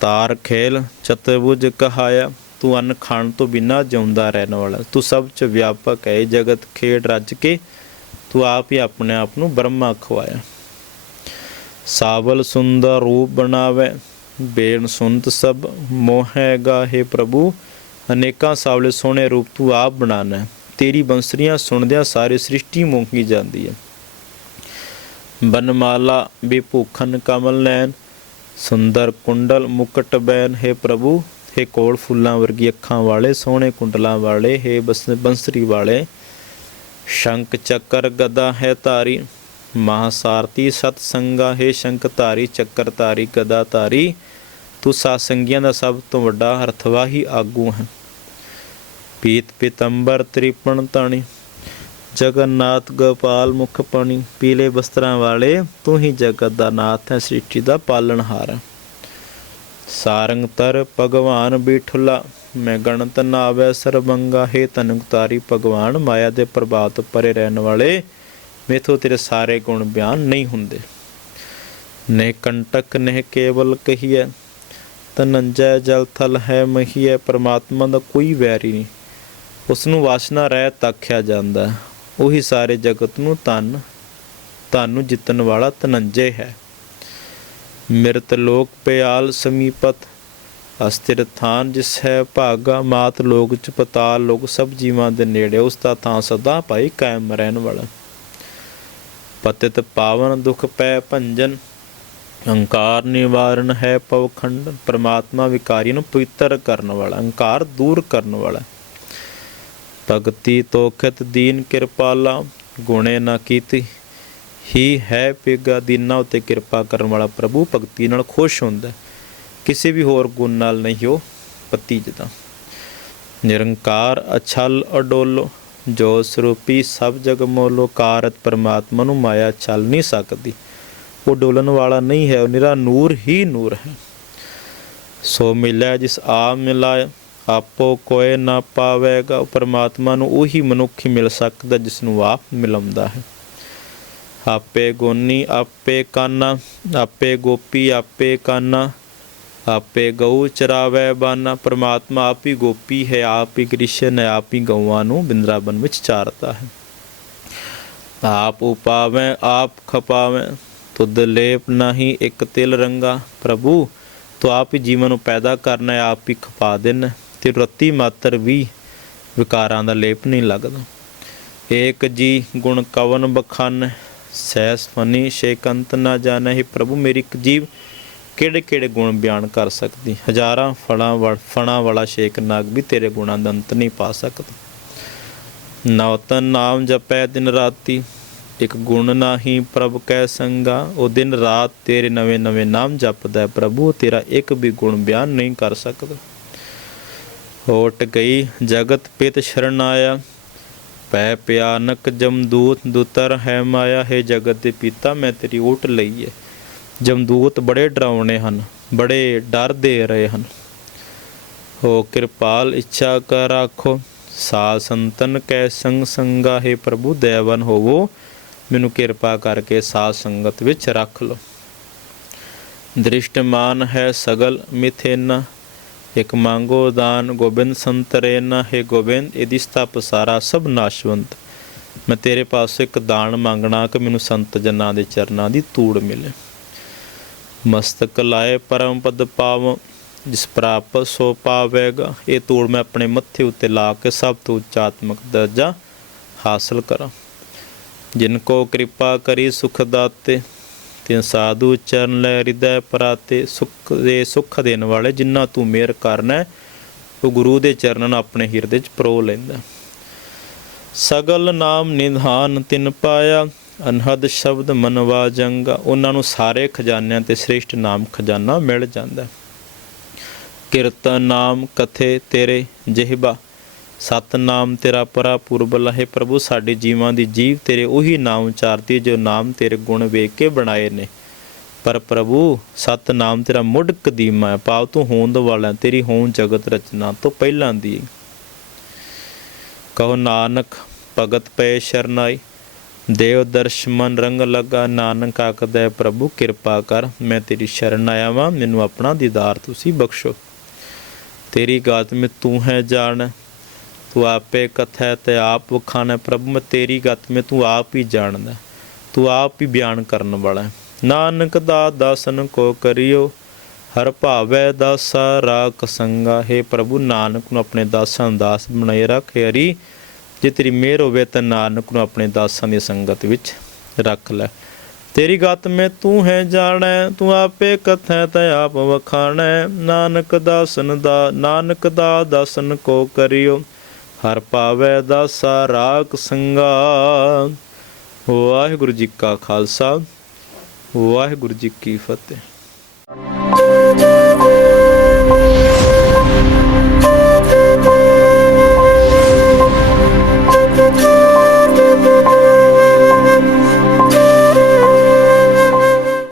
S1: ਤਾਰ ਖੇਲ ਚਤੁਰਭੁਜ ਕਹਾਇਆ, ਤੂੰ ਅੰਨ ਖਾਣ ਤੋਂ ਬਿਨਾ ਜਿਉਂਦਾ ਰਹਿਣ ਵਾਲਾ, ਤੂੰ ਸਭ ਚ ਵਿਆਪਕ ਹੈ ਜਗਤ ਖੇਡ ਰੱਜ ਕੇ ਤੂੰ ਆਪ ਹੀ ਆਪਣੇ ਆਪ ਨੂੰ ਬ੍ਰਹਮਾ ਖਵਾਇਆ। ਸਾਵਲ ਸੁੰਦਰ ਰੂਪ ਬਣਾਵੇ ਬੇਨ ਸੁਨਤ ਸਭ ਮੋਹੇਗਾ ਹੈ ਪ੍ਰਭੂ, ਅਨੇਕਾਂ ਸਾਵਲੇ ਸੋਹਣੇ ਰੂਪ ਤੂੰ ਆਪ ਬਣਾਣਾ ਤੇਰੀ ਬੰਸਰੀਆਂ ਸੁਣਦਿਆਂ ਸਾਰੀ ਸ੍ਰਿਸ਼ਟੀ ਮੋਹੀ ਜਾਂਦੀ ਹੈ। ਬਨਮਾਲਾ ਵਿਭੂਖਨ ਕਮਲ ਨੈਣ, ਸੁੰਦਰ ਕੁੰਡਲ ਮੁਕਟ ਬੈਨ, ਹੈ ਪ੍ਰਭੂ, ਹੈ ਕੋਲ ਫੁੱਲਾਂ ਵਰਗੀ ਅੱਖਾਂ ਵਾਲੇ, ਸੋਹਣੇ ਕੁੰਡਲਾਂ ਵਾਲੇ, ਹੈ ਬਸ, ਬੰਸਰੀ ਵਾਲੇ। ਸ਼ੰਕ ਚੱਕਰ ਗਦਾ ਹੈ ਧਾਰੀ ਮਹਾਸਾਰਤੀ ਸਤ ਸੰਗਾ, ਹੈ ਸ਼ੰਕ ਧਾਰੀ, ਚੱਕਰ ਧਾਰੀ, ਗਦਾ ਧਾਰੀ। ਤੂੰ ਸਾਸੰਗੀਆਂ ਦਾ ਸਭ ਤੋਂ ਵੱਡਾ ਹਰਥਵਾਹੀ ਆਗੂ ਹੈ। ਪੀਤ ਪਿਤੰਬਰ ਤ੍ਰਿਪਣ ਤਾਣੀ ਜਗਨਨਾਥ ਗੋਪਾਲ ਮੁਖ ਪਣੀ, ਪੀਲੇ ਬਸਤਰਾਂ ਵਾਲੇ, ਤੂੰ ਹੀ ਜਗਤ ਦਾ ਨਾਥ ਹੈ, ਸ੍ਰਿਸ਼ਟੀ ਦਾ ਪਾਲਣਹਾਰ ਸਾਰੰਗ ਤਰ ਭਗਵਾਨ ਬਿਠਲਾ, ਮੈਂ ਗਣਤ ਨਾਵੇ ਸਰਬੰਗਾ, ਹੈ ਤਨਕ ਭਗਵਾਨ, ਮਾਇਆ ਦੇ ਪ੍ਰਭਾਤ ਪਰੇ ਰਹਿਣ ਵਾਲੇ, ਮੇਥੋਂ ਤੇਰੇ ਸਾਰੇ ਗੁਣ ਬਿਆਨ ਨਹੀਂ ਹੁੰਦੇ। ਨੇ ਕੰਟਕ ਨੇ ਕੇਵਲ ਕਹੀਐ, ਤਨੰਜੈ ਜਲ ਥਲ ਹੈ ਮਹੀਐ, ਪ੍ਰਮਾਤਮਾ ਦਾ ਕੋਈ ਵੈਰੀ ਨਹੀਂ। ਉਸ ਨੂੰ ਵਾਸਨਾ ਰਹਿ ਤੱਕਿਆ ਜਾਂਦਾ ਹੈ। ਉਹੀ ਸਾਰੇ ਜਗਤ ਨੂੰ ਤਨ ਤਨ ਜਿੱਤਣ ਵਾਲਾ ਤਨੰਜੇ ਹੈ। ਮਿਰਤ ਲੋਕ ਪਿਆਲ ਸਮੀਪਤ, ਅਸਥਿਰ ਥਾਨ ਜਿਸ ਹੈ ਭਾਗਾ ਮਾਤ ਲੋਕ ਚ ਪਤਾਲ, ਲੋਕ ਸਭ ਜੀਵਾਂ ਦੇ ਨੇੜੇ, ਉਸ ਦਾ ਥਾਂ ਸਦਾ ਭਾਈ ਕਾਇਮ ਰਹਿਣ ਵਾਲਾ। ਪਤਿਤ ਪਾਵਨ ਦੁਖ ਪੈ ਭੰਜਨ ਅਹੰਕਾਰ ਨਿਵਾਰਨ ਹੈ ਪਵਖੰਡ, ਪ੍ਰਮਾਤਮਾ ਵਿਕਾਰੀ ਨੂੰ ਪਵਿੱਤਰ ਕਰਨ ਵਾਲਾ ਅਹੰਕਾਰ ਦੂਰ ਕਰਨ ਵਾਲਾ। ਭਗਤੀ ਤੋਖਤ ਦੀਨ ਕਿਰਪਾਲਾ, ਗੁਣੇ ਨਾ ਕੀਤੀ। ਹੀ ਹੈ ਪਿਗਾ ਦੀਨਾਂ ਉਤੇ ਕਿਰਪਾ ਕਰਨ ਵਾਲਾ ਪ੍ਰਭੂ, ਭਗਤੀ ਨਾਲ ਖੁਸ਼ ਹੁੰਦਾ ਕਿਸੇ ਵੀ ਹੋਰ ਗੁਣ ਨਾਲ ਨਹੀਂ ਉਹ ਪਤੀਜਦਾ ਨਿਰੰਕਾਰ ਅਛਲ ਅਡੋਲੋ, ਜੋ ਸਰੂਪੀ ਸਭ ਜਗ ਮੋਲੋ, ਕਾਰਤ ਪਰਮਾਤਮਾ ਨੂੰ ਮਾਇਆ ਛਲ ਨਹੀਂ ਸਕਦੀ। ਉਹ ਡੋਲਣ ਵਾਲਾ ਨਹੀਂ ਹੈ, ਉਹ ਨਿਰਾ ਨੂਰ ਹੀ ਨੂਰ ਹੈ। ਸੋ ਮਿਲਿਆ ਜਿਸ ਆਮ ਮਿਲਾਇਆ ਆਪੋ ਕੋਏ ਨਾ ਪਾਵੇਗਾ, ਪਰਮਾਤਮਾ ਨੂੰ ਉਹੀ ਮਨੁੱਖ ਹੀ ਮਿਲ ਸਕਦਾ ਜਿਸ ਨੂੰ ਆਪ ਮਿਲਾਉਂਦਾ ਹੈ। ਆਪੇ ਗੋਨੀ, ਆਪੇ ਕਾਨਾ, ਆਪੇ ਗੋਪੀ, ਆਪੇ ਕਾਨਾ, ਆਪੇ ਗਊ ਚਰਾਵੇ ਬਾਨਾ। ਪਰਮਾਤਮਾ ਆਪ ਹੀ ਗੋਪੀ ਹੈ, ਆਪ ਹੀ ਕ੍ਰਿਸ਼ਨ ਹੈ, ਆਪ ਹੀ ਗਊਆਂ ਨੂੰ ਬਿੰਦਰਾਬਨ ਵਿੱਚ ਚਾਰਦਾ ਹੈ। ਆਪ ਉਪਾਵੇਂ, ਆਪ ਖਪਾਵੇਂ, ਤੁਧ ਲੇਪ ਨਹੀਂ ਇੱਕ ਤਿਲ ਰੰਗਾ। ਪ੍ਰਭੂ, ਤੂੰ ਆਪ ਹੀ ਜੀਵਨ ਨੂੰ ਪੈਦਾ ਕਰਨਾ ਹੈ, ਆਪ ਹੀ ਖਪਾ ਦੇਣਾ ਤੇ ਰਤੀ ਮਾਤਰ ਵੀ ਵਿਕਾਰਾਂ ਦਾ ਲੇਪ ਨਹੀਂ ਲੱਗਦਾ। ਏਕ ਜੀ ਗੁਣ ਕਵਨ ਬਖਾਨ ਸੈਸ ਫਨੀ ਸ਼ੇਕੰਤ ਨਾ ਜਾਣਹਿ ਪ੍ਰਭੂ, ਮੇਰੀ ਜੀਵ ਕਿਹੜੇ ਕਿਹੜੇ ਗੁਣ ਬਿਆਨ ਕਰ ਸਕਦੀ? ਹਜ਼ਾਰਾਂ ਫਲਾਂ ਫਣਾ ਵਾਲਾ ਸ਼ੇਕ ਨਾਗ ਵੀ ਤੇਰੇ ਗੁਣਾਂ ਦਾ ਅੰਤ ਨਹੀਂ ਪਾ ਸਕਦਾ। ਨਵਤਨ ਨਾਮ ਜਪੈ ਦਿਨ ਰਾਤੀ, ਇੱਕ ਗੁਣ ਨਾਹੀ ਪ੍ਰਭ ਕੈ ਸੰਗਾ, ਉਹ ਦਿਨ ਰਾਤ ਤੇਰੇ ਨਵੇਂ ਨਵੇਂ ਨਾਮ ਜਪਦਾ ਹੈ ਪ੍ਰਭੂ, ਤੇਰਾ ਇੱਕ ਵੀ ਗੁਣ ਬਿਆਨ ਨਹੀਂ ਕਰ ਸਕਦਾ। ਹੋਟ ਗਈ, ਜਗਤ ਪਿਤ ਸ਼ਰਨ ਆਇਆ। ਪੈ ਪਿਆਨਕ ਜਮਦੂਤ ਦੁਤਰ ਹੈ ਮਾਇਆ ਹੈ ਜਗਤ ਦੇ ਪਿਤਾ, ਮੈਂ ਤੇਰੀ ਓਟ ਲਈ ਹੈ ਜਮਦੂਤ ਬੜੇ ਡਰਾਉਣੇ ਹਨ, ਬੜੇ ਡਰ ਦੇ ਰਹੇ ਹਨ। ਹੋ ਕਿਰਪਾਲ ਇੱਛਾ ਕਰ ਰਾਖੋ ਸਾ ਸੰਤਨ ਕੈ ਸੰਗ ਸੰਗਾ, ਹੈ ਪ੍ਰਭੂ ਦਇਆਵਾਨ ਹੋਵੋ, ਮੈਨੂੰ ਕਿਰਪਾ ਕਰਕੇ ਸਾਧ ਸੰਗਤ ਵਿੱਚ ਰੱਖ ਲਓ। ਦ੍ਰਿਸ਼ਟਮਾਨ ਹੈ ਸਗਲ ਮਿਥੇਨਾ ਇਕ ਮੰਗੋ ਦਾਨ ਗੋਬਿੰਦ ਸੰਤਰੇ ਨਾ ਹੈ ਗੋਬਿੰਦ, ਇਹਦੀ ਸਥਾਪ ਸਾਰਾ ਸਭ ਨਾਸ਼ਵੰਤ। ਮੈਂ ਤੇਰੇ ਪਾਸੋਂ ਇੱਕ ਦਾਨ ਮੰਗਣਾ ਕਿ ਮੈਨੂੰ ਸੰਤ ਜਨਾਂ ਦੇ ਚਰਨਾਂ ਦੀ ਧੂੜ ਮਿਲੇ। ਮਸਤਕ ਲਾਏ ਪਰਮ ਪਦ ਪਾਵ, ਜਿਸ ਪ੍ਰਾਪਤ ਸੋ ਪਾਵੇਗਾ। ਇਹ ਧੂੜ ਮੈਂ ਆਪਣੇ ਮੱਥੇ ਉੱਤੇ ਲਾ ਕੇ ਸਭ ਤੋਂ ਉੱਚਾਤਮਕ ਦਰਜਾ ਹਾਸਲ ਕਰਾਂ। ਜਿਨ ਕੋ ਕਿਰਪਾ ਕਰੀ ਸੁਖ ਦਾਤੇ ਤਿਨ ਸਾਧੂ ਚਰਨ ਲੈ ਹਿਰਦੈ ਪਰਾਤੇ ਸੁਖ ਦੇ ਸੁਖ ਦੇਣ ਵਾਲੇ ਜਿਨ੍ਹਾਂ ਤੂੰ ਮਿਹਰ ਕਰਨਾ ਹੈ, ਉਹ ਗੁਰੂ ਦੇ ਚਰਨਾਂ ਨੂੰ ਆਪਣੇ ਹਿਰਦੇ 'ਚ ਪਰੋ ਲੈਂਦਾ ਸਗਲ ਨਾਮ ਨਿਧਾਨ ਤਿਨ ਪਾਇਆ ਅਨਹਦ ਸ਼ਬਦ ਮਨਵਾ ਜੰਗਾ। ਉਹਨਾਂ ਨੂੰ ਸਾਰੇ ਖਜ਼ਾਨਿਆਂ ਤੇ ਸ੍ਰੇਸ਼ਟ ਨਾਮ ਖਜ਼ਾਨਾ ਮਿਲ ਜਾਂਦਾ ਹੈ। ਕੀਰਤਨ ਨਾਮ ਕਥੇ ਤੇਰੇ ਜਿਹਬਾ। ਸਤਨਾਮ ਤੇਰਾ ਪਰਾ ਪੁਰਬ ਲਹੇ ਪ੍ਰਭੂ, ਸਾਡੇ ਜੀਵਾਂ ਦੀ ਜੀਵ ਤੇਰੇ ਉਹੀ ਨਾਮ ਉਚਾਰਦੀ ਜੋ ਨਾਮ ਤੇਰੇ ਗੁਣ ਵੇਖ ਕੇ ਬਣਾਏ ਨੇ। ਪਰ ਪ੍ਰਭੂ, ਸਤਨਾਮ ਤੇਰਾ ਮੁੱਢ ਕਦੀਮਾ ਹੈ ਪਾਵ ਤੂੰ ਹੋਂਦ ਵਾਲਾ ਤੇਰੀ ਹੋਂਦ ਜਗਤ ਰਚਨਾ ਤੋਂ ਪਹਿਲਾਂ ਦੀ ਕਹੋ ਨਾਨਕ, ਭਗਤ ਪਏ ਸ਼ਰਨਾਈ, ਦੇਵ ਦਰਸ਼ਮਨ ਰੰਗ ਲਗਾ, ਨਾਨਕ ਆਖਦਾ ਪ੍ਰਭੂ ਕਿਰਪਾ ਕਰ, ਮੈਂ ਤੇਰੀ ਸ਼ਰਨ ਆਇਆ ਵਾਂ, ਮੈਨੂੰ ਆਪਣਾ ਦੀਦਾਰ ਤੁਸੀਂ ਬਖਸ਼ੋ। ਤੇਰੀ ਗਾਤ ਮੈਂ ਤੂੰ ਹੈ ਜਾਣ ਤੂੰ ਆਪੇ ਕਥੈ ਤੇ ਆਪ ਵਖਾਣਾ, ਪ੍ਰਭੂ ਮੈਂ ਤੇਰੀ ਗਤ ਮੈਂ ਤੂੰ ਆਪ ਹੀ ਜਾਣਦਾ। ਤੂੰ ਆਪ ਹੀ ਬਿਆਨ ਕਰਨ ਵਾਲਾ ਨਾਨਕ ਦਾ ਦਾਸਨ ਕੋ ਕਰਿਓ, ਹਰ ਭਾਵੈ ਦਾਸਾ ਰਾਖ ਸੰਗਾ। ਹੈ ਪ੍ਰਭੂ, ਨਾਨਕ ਨੂੰ ਆਪਣੇ ਦਾਸਾਂ ਦਾਸ ਬਣਾਏ ਰੱਖ ਹਰੀ। ਜੇ ਤੇਰੀ ਮਿਹਰ ਹੋਵੇ ਤਾਂ ਨਾਨਕ ਨੂੰ ਆਪਣੇ ਦਾਸਾਂ ਦੀ ਸੰਗਤ ਵਿੱਚ ਰੱਖ ਲੈ। ਤੇਰੀ ਗਤ ਮੈਂ ਤੂੰ ਹੈ ਜਾਣੈ, ਤੂੰ ਆਪੇ ਕਥੈ ਤੈ ਆਪ ਵਖਾਣੈ। ਨਾਨਕ ਦਾਸਨ ਦਾ, ਨਾਨਕ ਦਾ ਦਾਸਨ ਕੋ ਕਰਿਓ ਹਰ ਪਾਵੈ ਦਾਸਾ ਰਾਖ ਸੰਗਾ। ਵਾਹਿਗੁਰੂ ਜੀ ਕਾ ਖਾਲਸਾ ਵਾਹਿਗੁਰੂ ਜੀ ਕੀ ਫਤਿਹ।